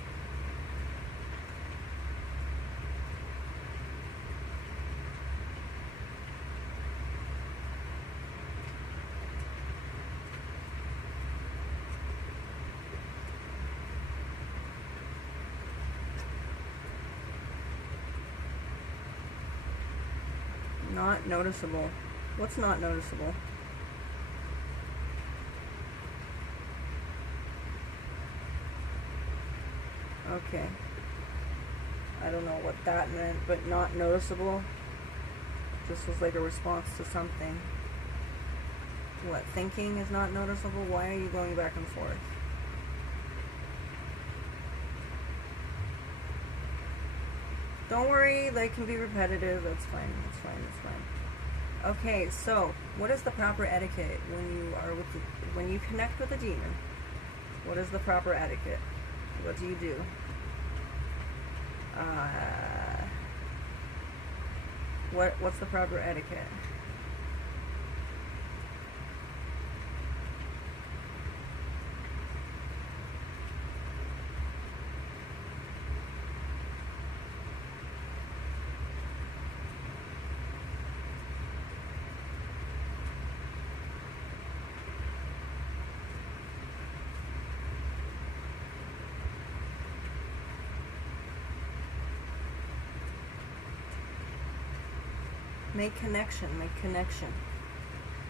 Not noticeable. What's not noticeable? Okay. I don't know what that meant, but not noticeable. This was like a response to something. What, thinking is not noticeable? Why are you going back and forth? Don't worry, they can be repetitive. That's fine. That's fine. That's fine. Okay, so what is the proper etiquette when you are with when you connect with a demon? What is the proper etiquette? What do you do? What's the proper etiquette? Make connection, make connection.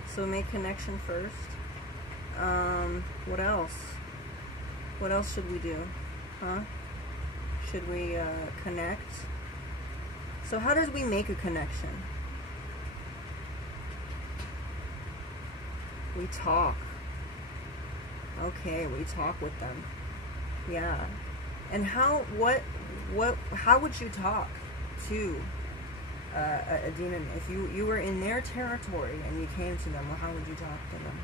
So make connection first. What else? What else should we do? Huh? Should we connect? So how does we make a connection? We talk. Okay, we talk with them. Yeah. And how would you talk to a demon? If you were in their territory and you came to them, well, how would you talk to them?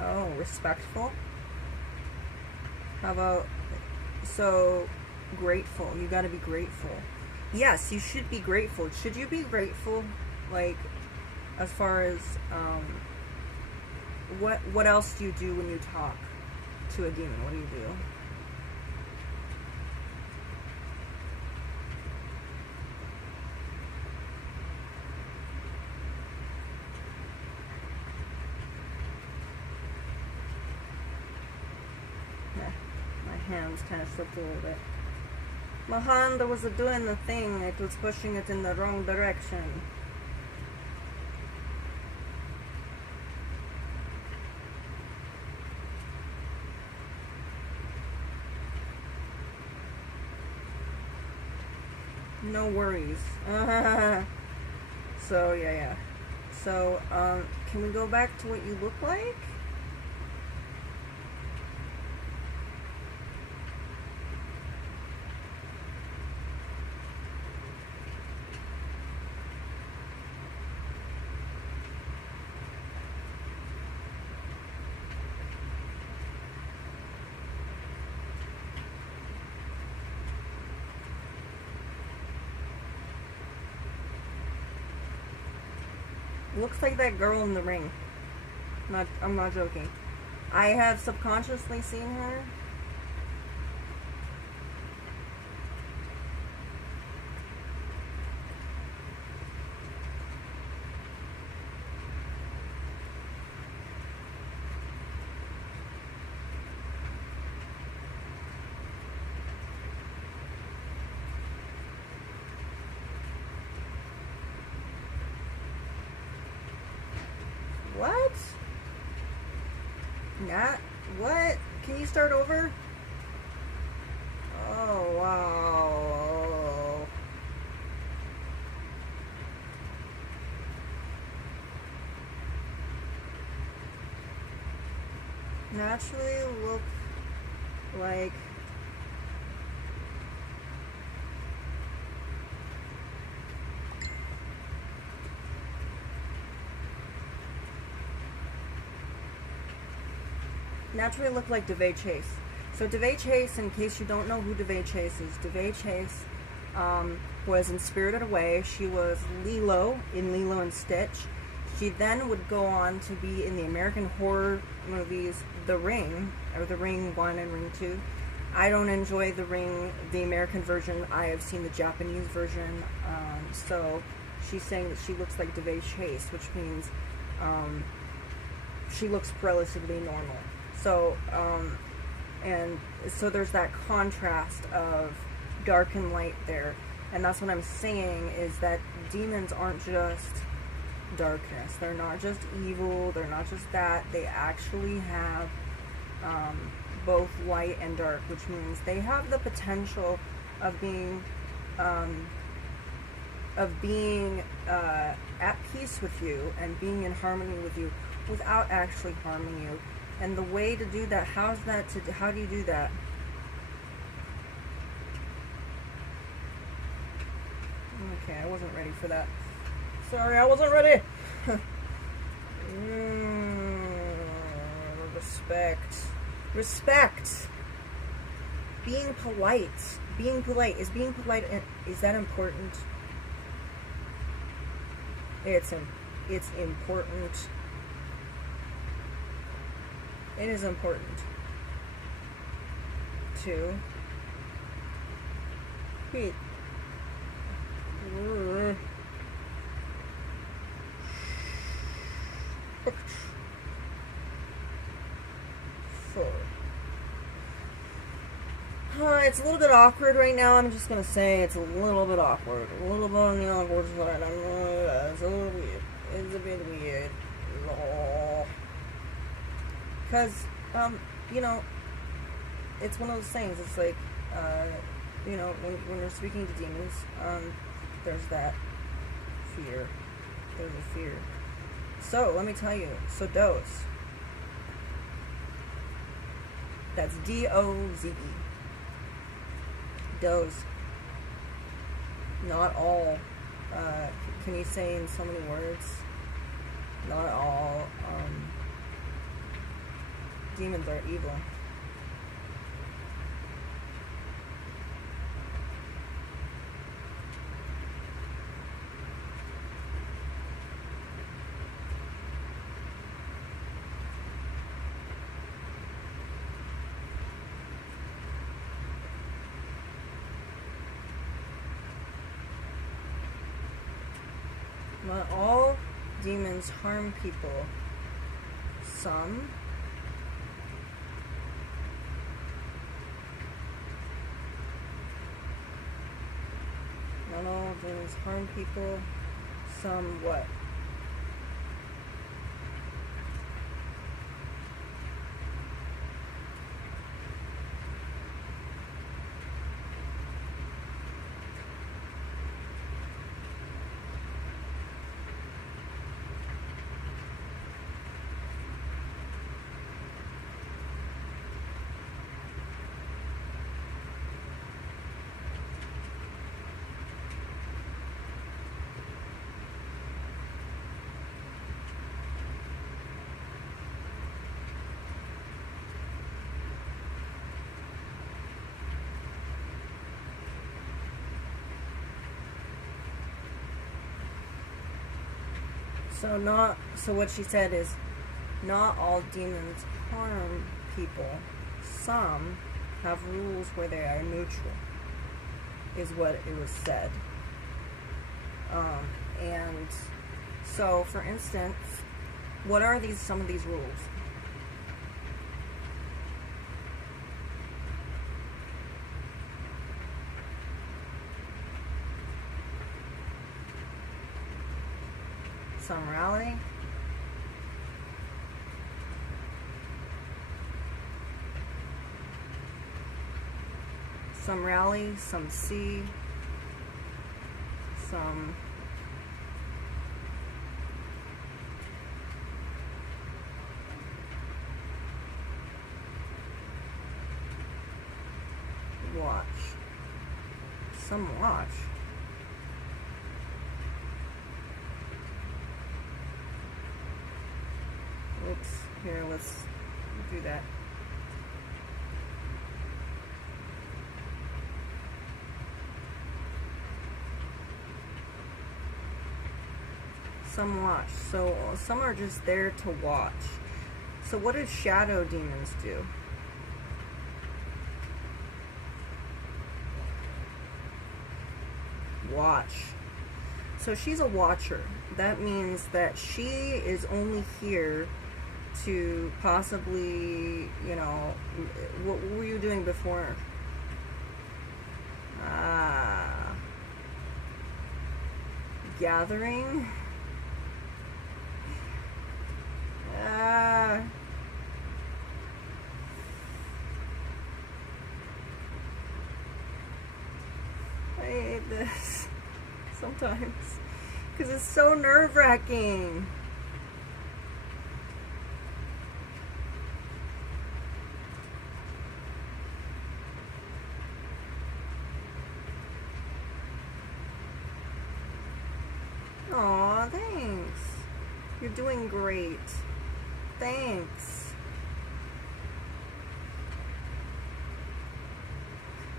Oh, respectful? How about, so, grateful. You gotta be grateful. Yes, you should be grateful. Should you be grateful, like, as far as, what else do you do when you talk to a demon? What do you do? My hands kind of slipped a little bit. My hand was doing the thing. It was pushing it in the wrong direction. No worries. So, yeah. So, can we go back to what you look like? Looks like that girl in the ring. I'm not joking. I have subconsciously seen her. What? Not what? Can you start over? Oh wow. Naturally look like DeVay Chase. So DeVay Chase, in case you don't know who DeVay Chase is, DeVay Chase was in Spirited Away. She was Lilo in Lilo and Stitch. She then would go on to be in the American horror movies The Ring, or The Ring 1 and Ring 2. I don't enjoy The Ring, the American version. I have seen the Japanese version. So she's saying that she looks like DeVay Chase, which means she looks relatively normal. So, and so there's that contrast of dark and light there. And that's what I'm saying, is that demons aren't just darkness. They're not just evil. They're not just that. They actually have both light and dark, which means they have the potential of being at peace with you and being in harmony with you without actually harming you. And the way to do that, how do you do that? Okay, I wasn't ready for that. Sorry, I wasn't ready. Respect. Respect. Being polite. Being polite. Is that important? It's important. It is important to be it's a little bit awkward right now. I'm just gonna say it's a little bit awkward. A little bit on the awkward side. It's a little weird. It's a bit weird. Because, you know, it's one of those things. It's like, you know, when you're speaking to demons, there's that fear. There's a fear. So, let me tell you. So, doze. That's D-O-Z-E. Doze. Not all. Can you say in so many words? Not all, demons are evil. Not all demons harm people. Some. Not all demons harm people. Some what? So what she said is, not all demons harm people. Some have rules where they are neutral, is what it was said. And so, for instance, what are some of these rules? Some rally. Some rally, some see, some watch. Some watch. Oops, here, let's do that. Some watch. So some are just there to watch. So what do shadow demons do? Watch. So she's a watcher. That means that she is only here to possibly, you know, what were you doing before? Gathering. I hate this sometimes because it's so nerve-wracking. Aw, thanks. You're doing great. Thanks.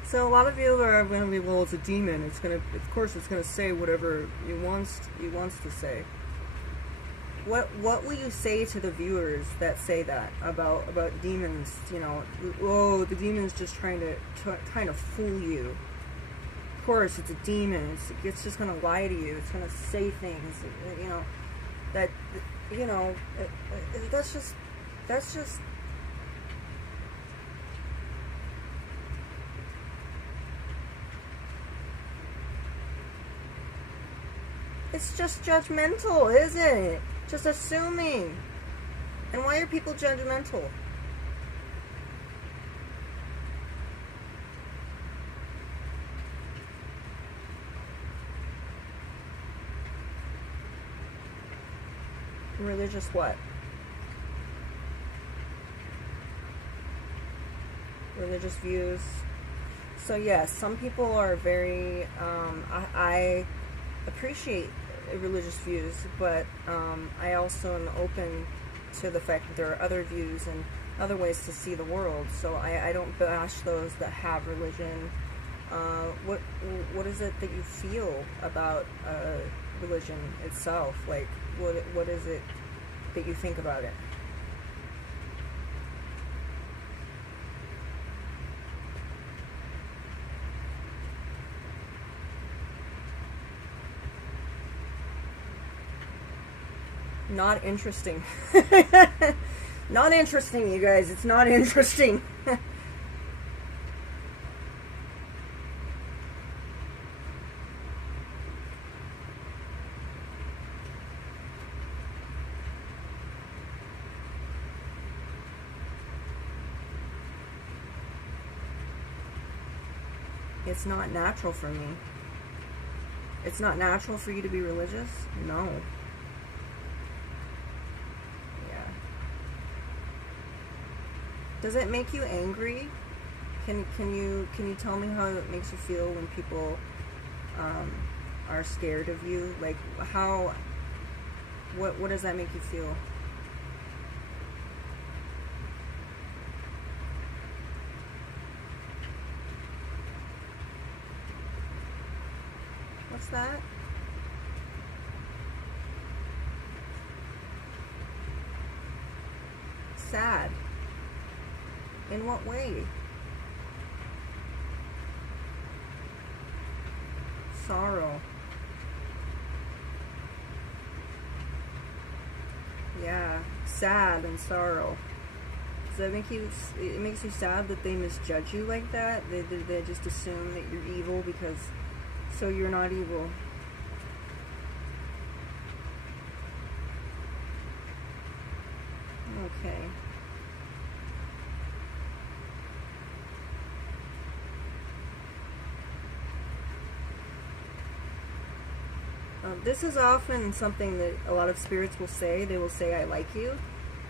So a lot of you are going to be, well, it's a demon. It's going to, of course, it's going to say whatever it wants to say. What will you say to the viewers that say that about demons? You know, oh, the demon's just trying to fool you. Of course, it's a demon. It's just going to lie to you. It's going to say things. You know, that, you know, that's just. It's just judgmental, isn't it? Just assuming. And why are people judgmental? Religious what? Religious views. So yes, some people are very, I appreciate religious views, but I also am open to the fact that there are other views and other ways to see the world. So I don't bash those that have religion. What is it that you feel about religion itself? Like, what is it that you think about it? Not interesting. Not interesting, you guys. It's not interesting. It's not natural for me. It's not natural for you to be religious? No. Does it make you angry? Can you tell me how it makes you feel when people are scared of you? Like what does that make you feel? What's that? Sad. In what way? Sorrow. Yeah, sad and sorrow. Does that make you? It makes you sad that they misjudge you like that. They just assume that you're evil because, so you're not evil. Okay. This is often something that a lot of spirits will say. They will say, "I like you."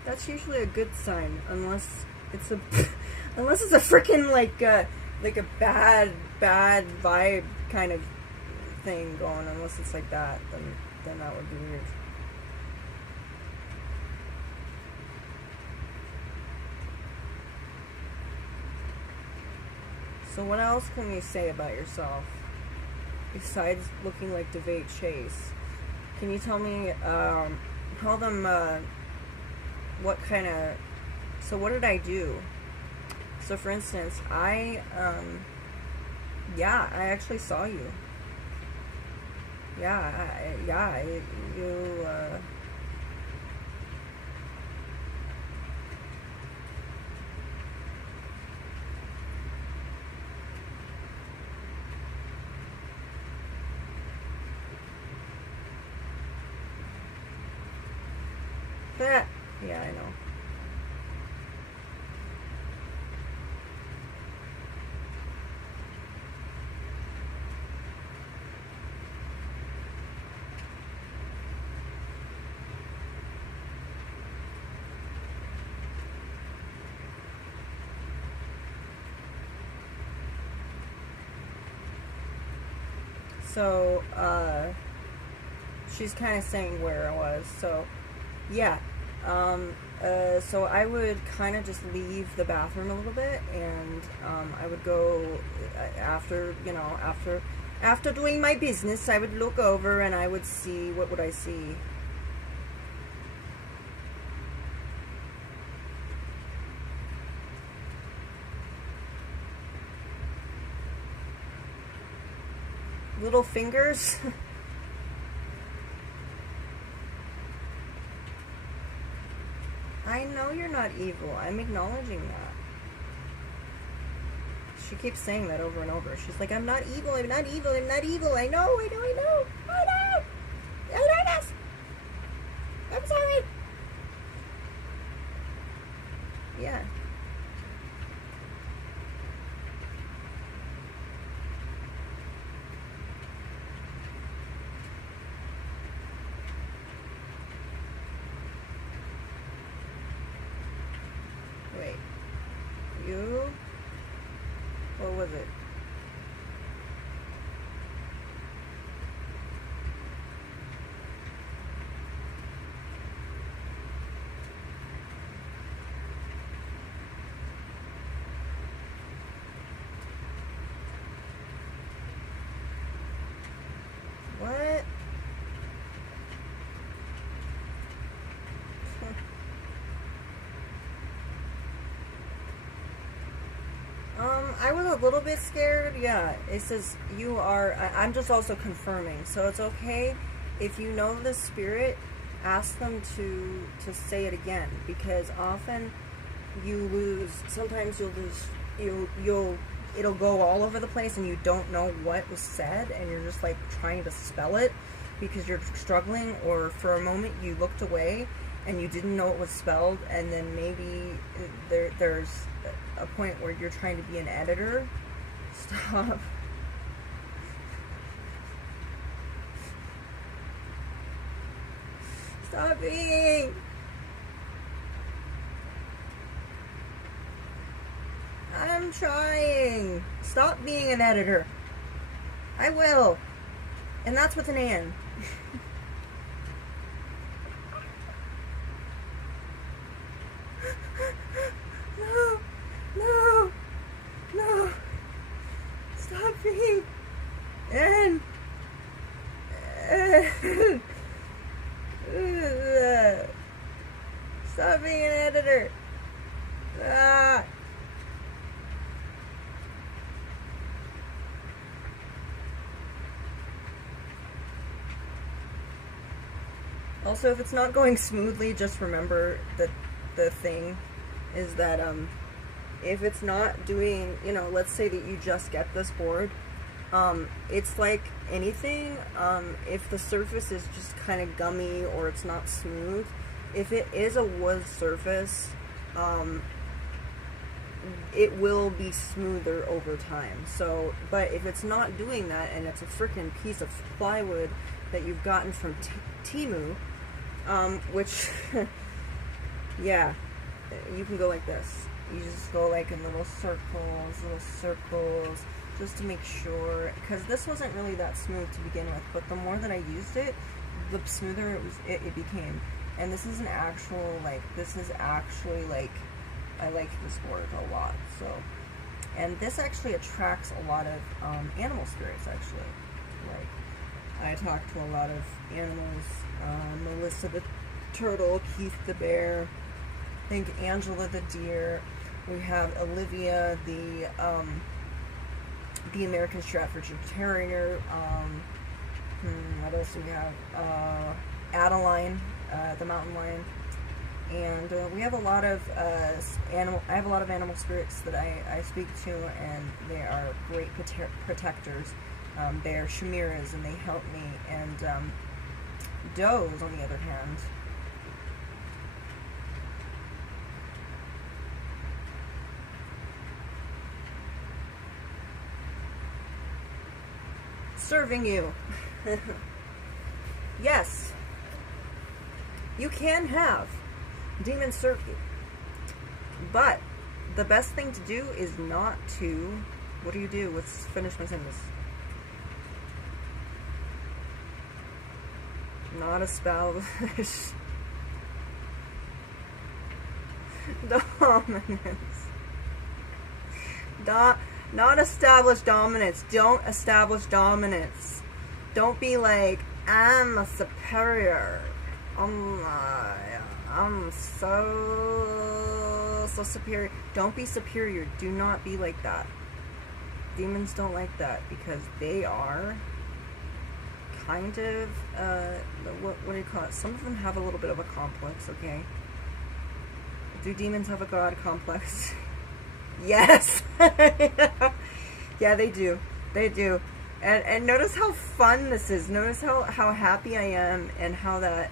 That's usually a good sign, unless it's a unless it's a freaking like a bad vibe kind of thing going. Unless it's like that, then that would be weird. So what else can you say about yourself besides looking like Devate Chase? Can you tell me, tell them what kind of, so what did I do? So for instance, yeah, I actually saw you. Yeah, you, that, yeah, I know. So, she's kind of saying where I was, so, yeah. So I would kind of just leave the bathroom a little bit, and, I would go, after, you know, after doing my business, I would look over and I would see, what would I see? Little fingers? I know you're not evil. I'm acknowledging that. She keeps saying that over and over. She's like, I'm not evil, I'm not evil, I'm not evil. I know. I know this. I'm sorry. Yeah. Wait. You? What was it? What? I was a little bit scared. Yeah, it says you are. I'm just also confirming, so it's okay if you know the spirit. Ask them to say it again, because often you lose. Sometimes you'll lose. It'll go all over the place, and you don't know what was said, and you're just like trying to spell it because you're struggling, or for a moment you looked away and you didn't know it was spelled, and then maybe there's a point where you're trying to be an editor. Stop. Stop being. I'm trying. Stop being an editor. I will. And that's with an N. No. Stop being an. Stop being an editor. Ah! Also, if it's not going smoothly, just remember that the thing is that if it's not doing, you know, let's say that you just get this board, it's like anything, if the surface is just kind of gummy or it's not smooth, if it is a wood surface, it will be smoother over time. So, but if it's not doing that and it's a freaking piece of plywood that you've gotten from Temu, which, yeah, you can go like this. You just go like in little circles, just to make sure, because this wasn't really that smooth to begin with, but the more that I used it, the smoother it became. And this is an actual, like, this is actually, like, I like this board a lot, so. And this actually attracts a lot of animal spirits, actually. Like, I talked to a lot of animals, Melissa the turtle, Keith the bear, I think Angela the deer, we have Olivia the American Staffordshire Terrier, what else do we have, Adeline, the mountain lion, and we have a lot of I have a lot of animal spirits that I speak to, and they are great protectors. They are chimeras, and they help me, and does, on the other hand, serving you. Yes, you can have demons serve you, but the best thing to do is not to, what do you do? Let's finish my sentence. Not establish dominance. Not establish dominance. Don't establish dominance. Don't be like, I'm a superior. I'm so superior. Don't be superior. Do not be like that. Demons don't like that, because they are kind of, what do you call it? Some of them have a little bit of a complex, okay? Do demons have a god complex? Yes! Yeah, they do. They do. And notice how fun this is. Notice how happy I am, and how that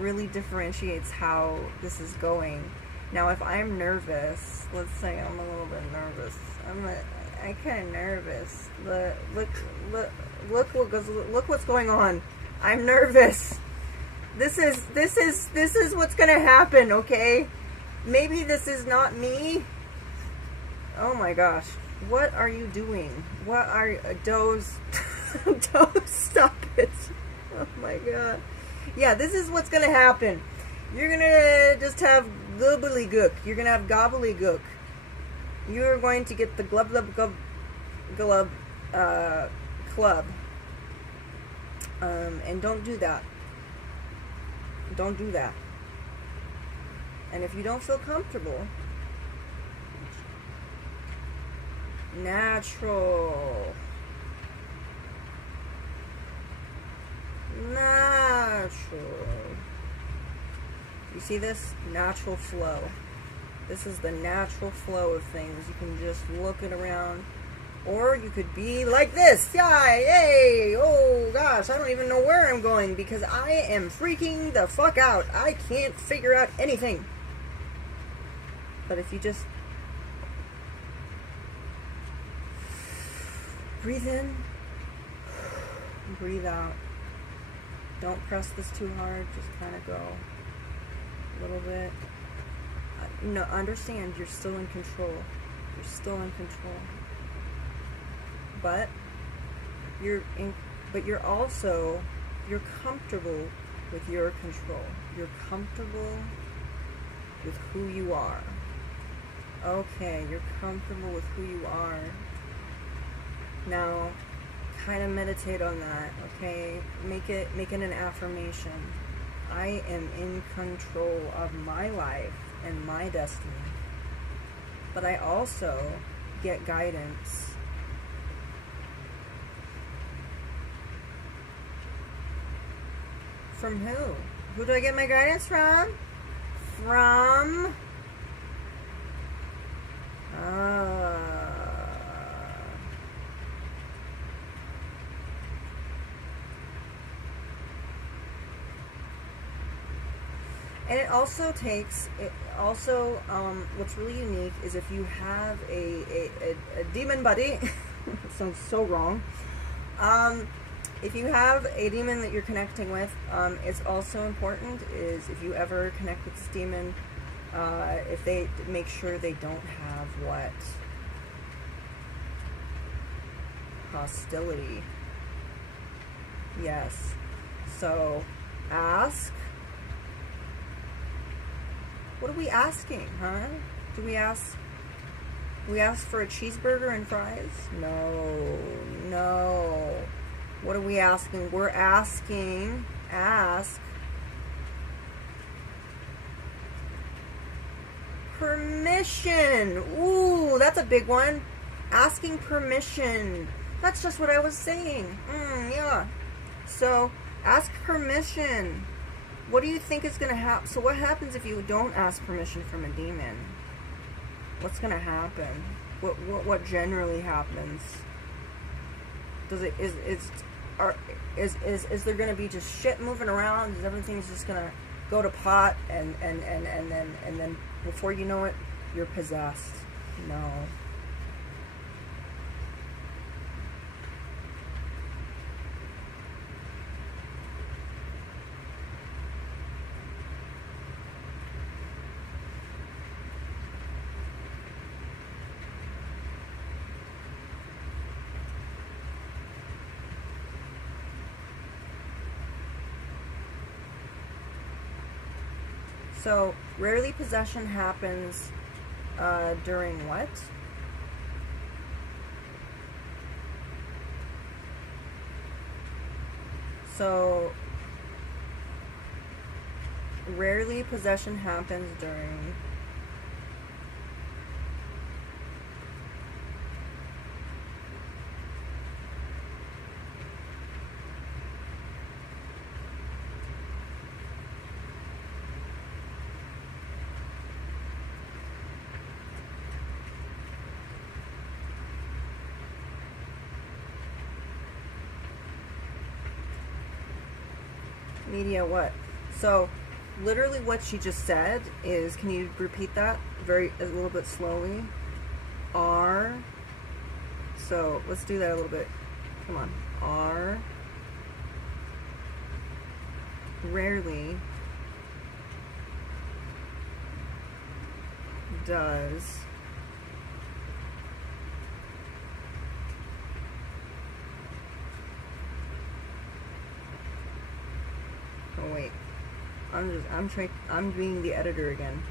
really differentiates how this is going. Now, if I'm nervous, let's say I'm a little bit nervous. I'm kind of nervous. Look what's going on. I'm nervous. This is what's gonna happen, okay? Maybe this is not me. Oh my gosh. What are you doing? What are Doze? Doze, stop it. Oh my god. Yeah, this is what's gonna happen. You're gonna just have gobbledygook. You're gonna have gobbledygook. You're going to get the glub club. And don't do that. Don't do that. And if you don't feel comfortable, natural. You see this? Natural flow. This is the natural flow of things. You can just look it around. Or you could be like this. Yeah, yay! Oh gosh, I don't even know where I'm going, because I am freaking the fuck out. I can't figure out anything. But if you just breathe in, breathe out. Don't press this too hard. Just kind of go a little bit. No, understand, you're still in control. You're still in control. But you're comfortable with your control. You're comfortable with who you are. Okay, you're comfortable with who you are. Now, kind of meditate on that, okay? Make it an affirmation. I am in control of my life and my destiny. but I also get guidance from who? Who do I get my guidance from? From... And it also takes, what's really unique is if you have a demon buddy, it sounds so wrong, if you have a demon that you're connecting with, it's also important is if you ever connect with this demon, if they make sure they don't have what? Hostility. Yes. So, ask. What are we asking, huh? Do we ask for a cheeseburger and fries? No, no. What are we asking? We're asking, ask permission. Ooh, that's a big one. Asking permission. That's just what I was saying. Yeah. So, ask permission. What do you think is going to happen? So what happens if you don't ask permission from a demon? What's going to happen? What generally happens? Does it is there going to be just shit moving around? Is everything's just going to go to pot and then before you know it, you're possessed? No. So, rarely possession happens during what? So, rarely possession happens during... Media what? So, literally what she just said is, can you repeat that a little bit slowly? R. So, let's do that a little bit. Come on. R. Rarely does oh wait, I'm being the editor again.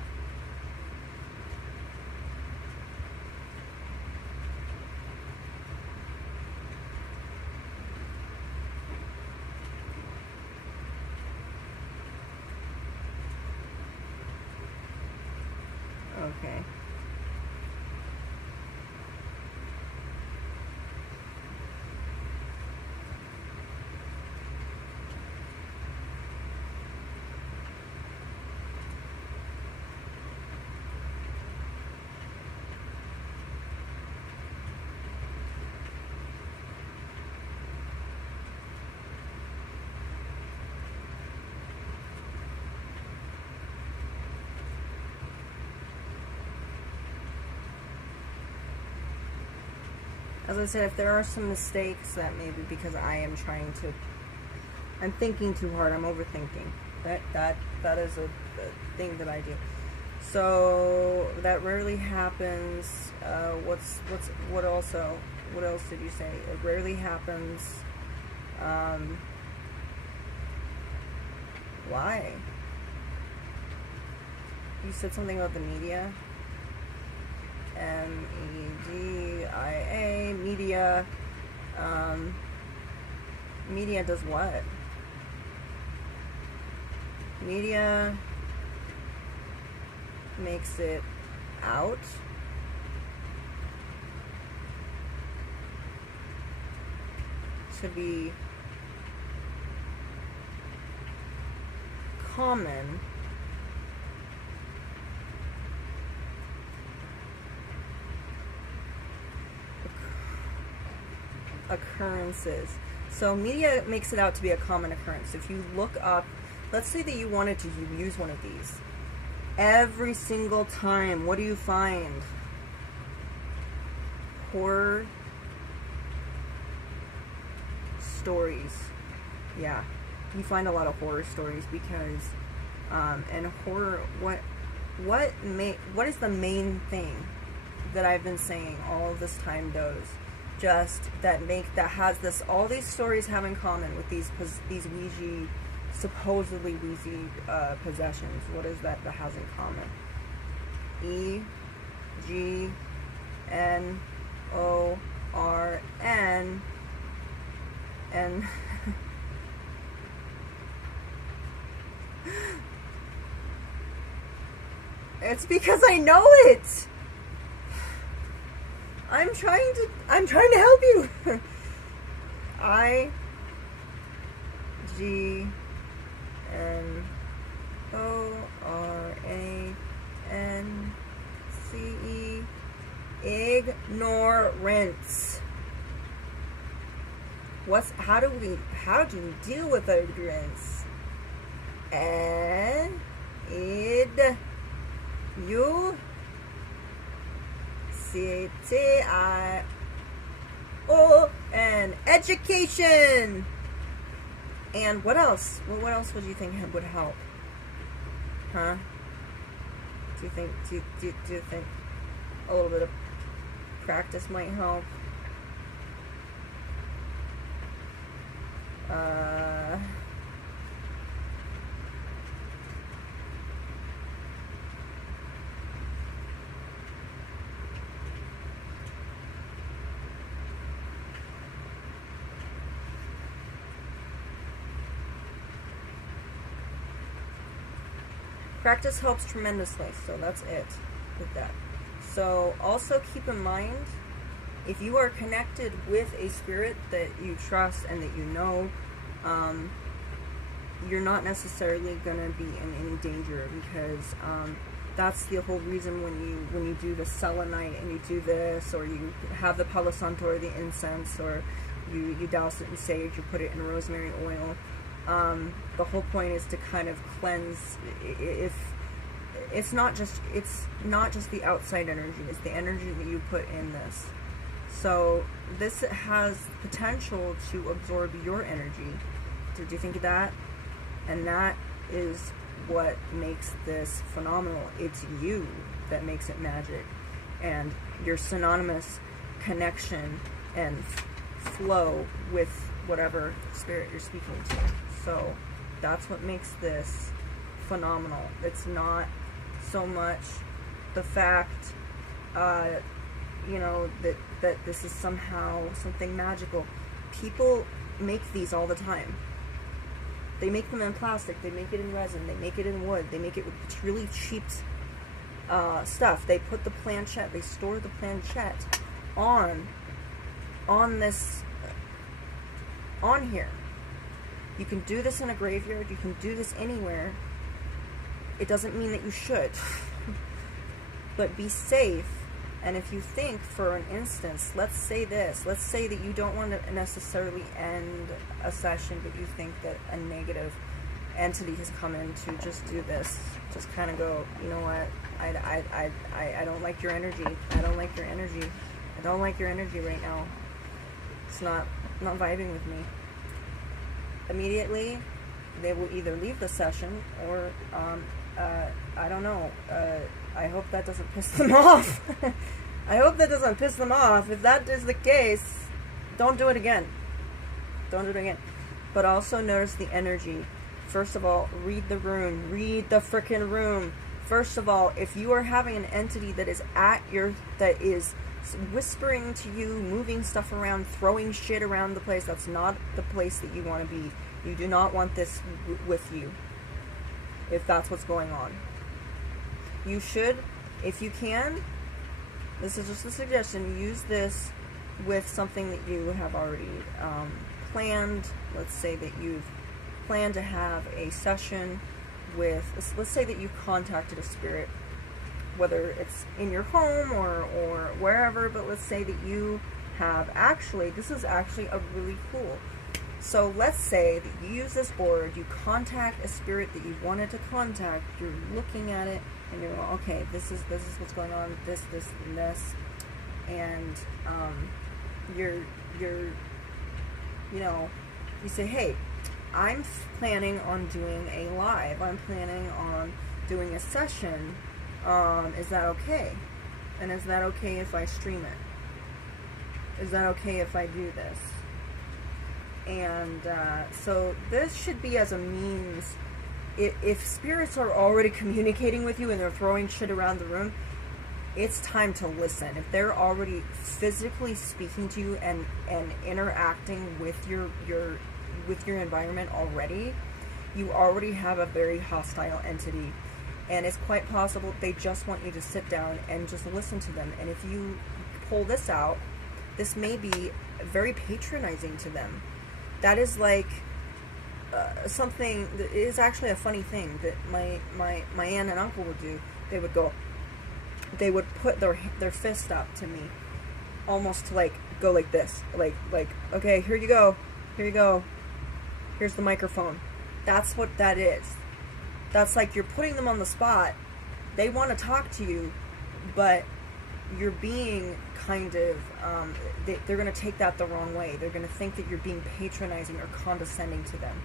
Okay. As I said, if there are some mistakes, that may be because I'm thinking too hard. I'm overthinking. That is a thing that I do. So that rarely happens. What else did you say? It rarely happens. Why? You said something about the media. MEDIA, media. Media does what? Media makes it out. to be common occurrences. So media makes it out to be a common occurrence. If you look up, let's say that you wanted to use one of these. Every single time, what do you find? Horror stories. Yeah, you find a lot of horror stories because, and horror, what is the main thing that I've been saying all of this time does? Just that has this, all these stories have in common with these Ouija, supposedly Ouija possessions. What is that has in common? EGNORN, and it's because I know it. I'm trying to help you. IGNORANCE. Ignorance. How do we deal with ignorance? CTION. Education. And what else? Well, what else would you think would help? Huh? Do you think a little bit of practice might help? Practice helps tremendously, so that's it with that. So also keep in mind, if you are connected with a spirit that you trust and that you know, you're not necessarily going to be in any danger, because that's the whole reason when you do the selenite and you do this, or you have the Palo Santo or the incense, or you douse it in sage, you put it in rosemary oil. The whole point is to kind of cleanse. If it's not just the outside energy, it's the energy that you put in this. So this has potential to absorb your energy. Did you think of that? And that is what makes this phenomenal. It's you that makes it magic, and your synonymous connection and flow with whatever spirit you're speaking to. So that's what makes this phenomenal. It's not so much the fact, that this is somehow something magical. People make these all the time. They make them in plastic, they make it in resin, they make it in wood, they make it with really cheap stuff. They put the planchette, they store the planchette on here. You can do this in a graveyard, you can do this anywhere. It doesn't mean that you should. But be safe. And if you think, for an instance, let's say that you don't want to necessarily end a session, but you think that a negative entity has come in to just do this, just kind of go, you know what, I don't like your energy, I don't like your energy right now, it's not vibing with me. Immediately, they will either leave the session, or, I don't know, I hope that doesn't piss them off. I hope that doesn't piss them off. If that is the case, don't do it again. Don't do it again. But also notice the energy. First of all, read the room. Read the frickin' room. First of all, if you are having an entity that is that is whispering to you, moving stuff around, throwing shit around the place, that's not the place that you want to be. You do not want this with you, if that's what's going on. You should, if you can, this is just a suggestion, use this with something that you have already planned, let's say that you've planned to have a session with, let's say that you contacted a spirit, whether it's in your home or wherever, but let's say that you have actually, this is actually a really cool. So let's say that you use this board, you contact a spirit that you wanted to contact, you're looking at it, and you're going, okay, this is what's going on, this, and this, and you're you know, you say, hey, I'm planning on doing a live, I'm planning on doing a session, is that okay? And is that okay if I stream it? Is that okay if I do this? And so this should be as a means, if spirits are already communicating with you and they're throwing shit around the room, it's time to listen. If they're already physically speaking to you and interacting with your environment already, you already have a very hostile entity. And it's quite possible they just want you to sit down and just listen to them. And if you pull this out, this may be very patronizing to them. That is like something that is actually a funny thing that my aunt and uncle would do. They would go, they would put their fist up to me, almost to like go like this, like okay, here you go, here's the microphone. That's what that is. That's like you're putting them on the spot. They want to talk to you, but you're being kind of, they're going to take that the wrong way. They're going to think that you're being patronizing or condescending to them.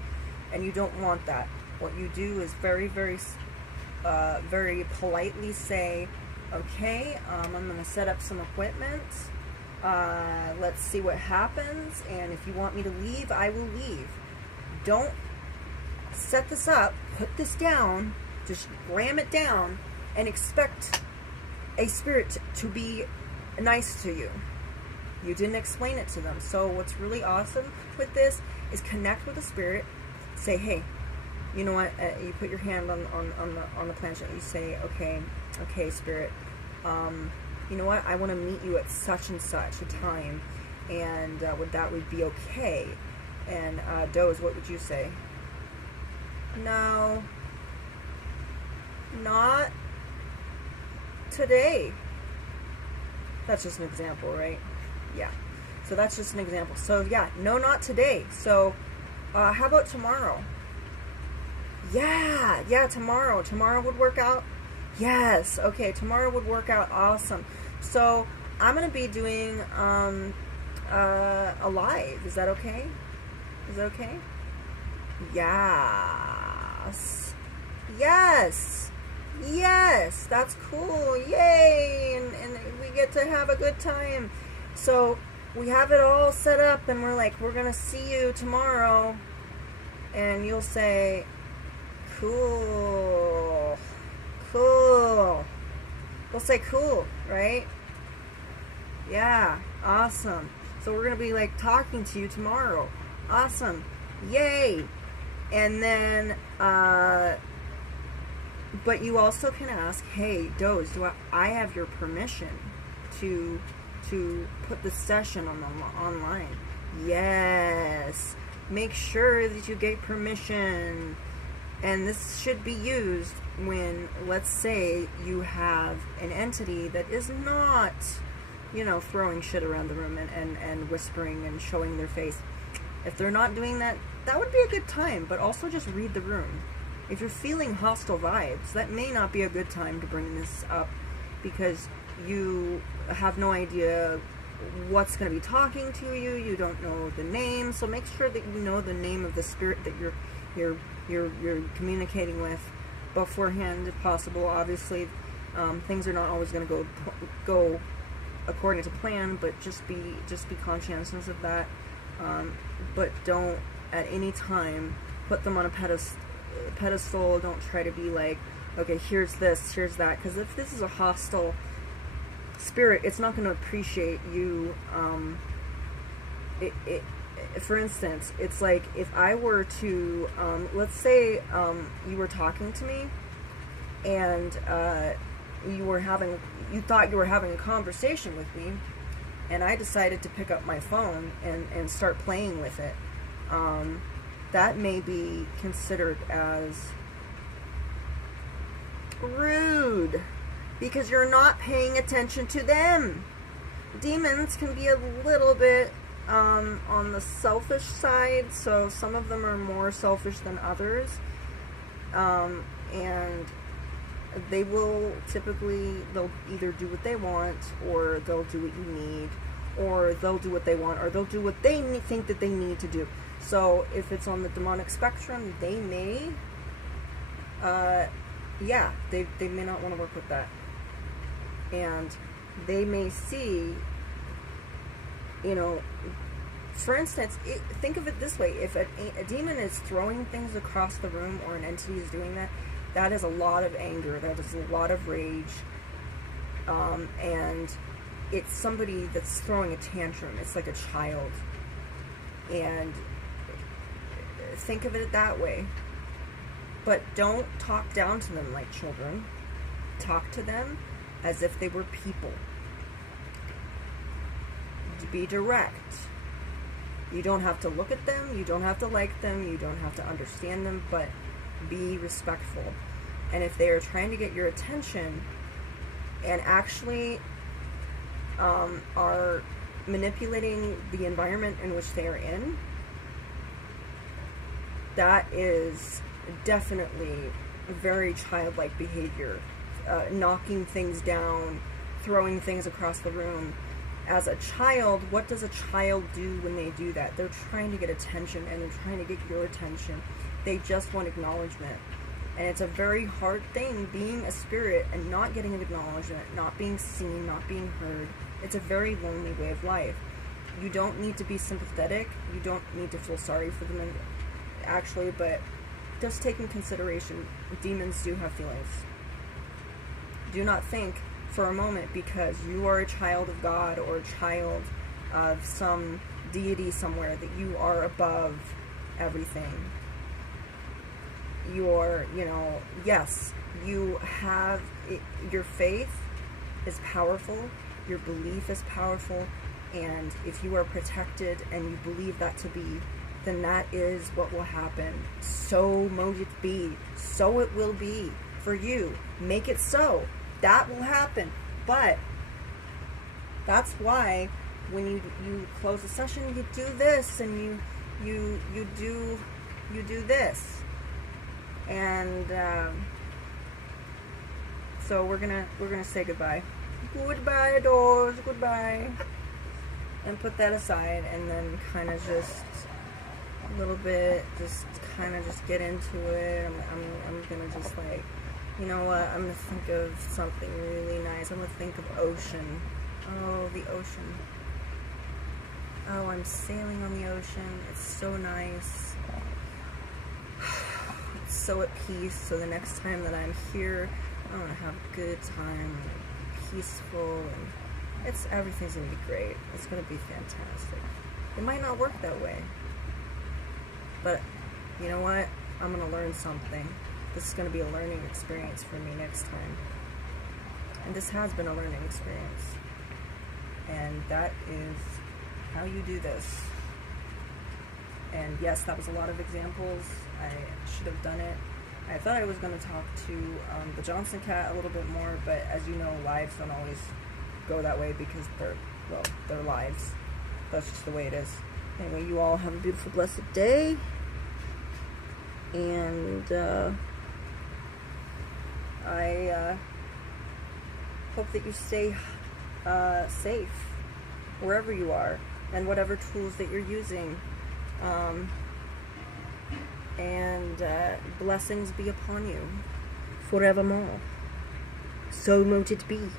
And you don't want that. What you do is very, very, very politely say, okay, I'm going to set up some equipment. Let's see what happens. And if you want me to leave, I will leave. Don't set this up, put this down, just ram it down, and expect a spirit to be nice to you. You didn't explain it to them. So what's really awesome with this is connect with the spirit. Say, hey, you know what? You put your hand on the planchette. You say, okay, spirit. You know what? I want to meet you at such and such a time, and would be okay? And Doze, what would you say? No, not today. That's just an example, right? Yeah. So that's just an example. So yeah, no, not today. So how about tomorrow? Yeah, tomorrow. Tomorrow would work out. Yes. Okay, tomorrow would work out. Awesome. So I'm gonna be doing a live. Is that okay? Is that okay? Yes, that's cool. Yay! And we get to have a good time. So we have it all set up, and we're like, we're gonna see you tomorrow. And you'll say, cool. We'll say cool, right? Yeah, awesome. So we're gonna be like talking to you tomorrow. Awesome. Yay! And then, but you also can ask, hey, Doze, do I have your permission to put the session online? Yes. Make sure that you get permission. And this should be used when, let's say, you have an entity that is not, throwing shit around the room and whispering and showing their face. If they're not doing that, that would be a good time, but also just read the room. If you're feeling hostile vibes, that may not be a good time to bring this up, because you have no idea what's going to be talking to you. You don't know the name, so make sure that you know the name of the spirit that you're communicating with beforehand, if possible. Obviously, things are not always going to go according to plan, but just be conscientious of that. But don't at any time put them on a pedestal. Don't try to be like, okay, here's this, here's that, because if this is a hostile spirit, it's not going to appreciate you. For instance, it's like if I were to, let's say you were talking to me, and you thought you were having a conversation with me, and I decided to pick up my phone and start playing with it. that may be considered as rude because you're not paying attention to them. Demons can be a little bit on the selfish side, so some of them are more selfish than others, and they will typically, they'll either do what they want, or they'll do what you need, or they'll do what they want, or they'll do what they think that they need to do. So if it's on the demonic spectrum, they may yeah, they may not want to work with that, and they may see, you know, for instance, think of it this way: if a demon is throwing things across the room, or an entity is doing that, that is a lot of anger, that is a lot of rage, and it's somebody that's throwing a tantrum. It's like a child, and think of it that way. But don't talk down to them like children. Talk to them as if they were people. Be direct. You don't have to look at them, you don't have to like them, you don't have to understand them, but be respectful. And if they are trying to get your attention and actually are manipulating the environment in which they are in, that is definitely very childlike behavior. Knocking things down, throwing things across the room. As a child, what does a child do when they do that? They're trying to get attention, and they're trying to get your attention. They just want acknowledgement. And it's a very hard thing being a spirit and not getting acknowledgement, not being seen, not being heard. It's a very lonely way of life. You don't need to be sympathetic. You don't need to feel sorry for them, actually, but just take in consideration, demons do have feelings. Do not think for a moment because you are a child of God or a child of some deity somewhere that you are above everything. You're, you know, yes, you have, your faith is powerful, your belief is powerful, and if you are protected and you believe that to be, then that is what will happen. So mote it be. So it will be for you. Make it so. That will happen. But that's why when you close a session, you do this, and you do this, and so we're gonna say goodbye. Goodbye, doors. Goodbye, and put that aside, and then kind of just a little bit, just kind of just get into it. I'm gonna just like, you know what, I'm gonna think of something really nice. I'm gonna think of ocean. Oh, the ocean. Oh, I'm sailing on the ocean. It's so nice. It's so at peace. So the next time that I'm here, I'm gonna have a good time, peaceful, and everything's gonna be great. It's gonna be fantastic. It might not work that way, but you know what? I'm gonna learn something. This is going to be a learning experience for me next time. And this has been a learning experience. And that is how you do this. And yes, that was a lot of examples. I should have done it. I thought I was going to talk to the Johnson cat a little bit more, but as you know, lives don't always go that way because they're lives. That's just the way it is. Anyway, you all have a beautiful, blessed day. And I hope that you stay safe wherever you are and whatever tools that you're using. And blessings be upon you forevermore. So mote it be.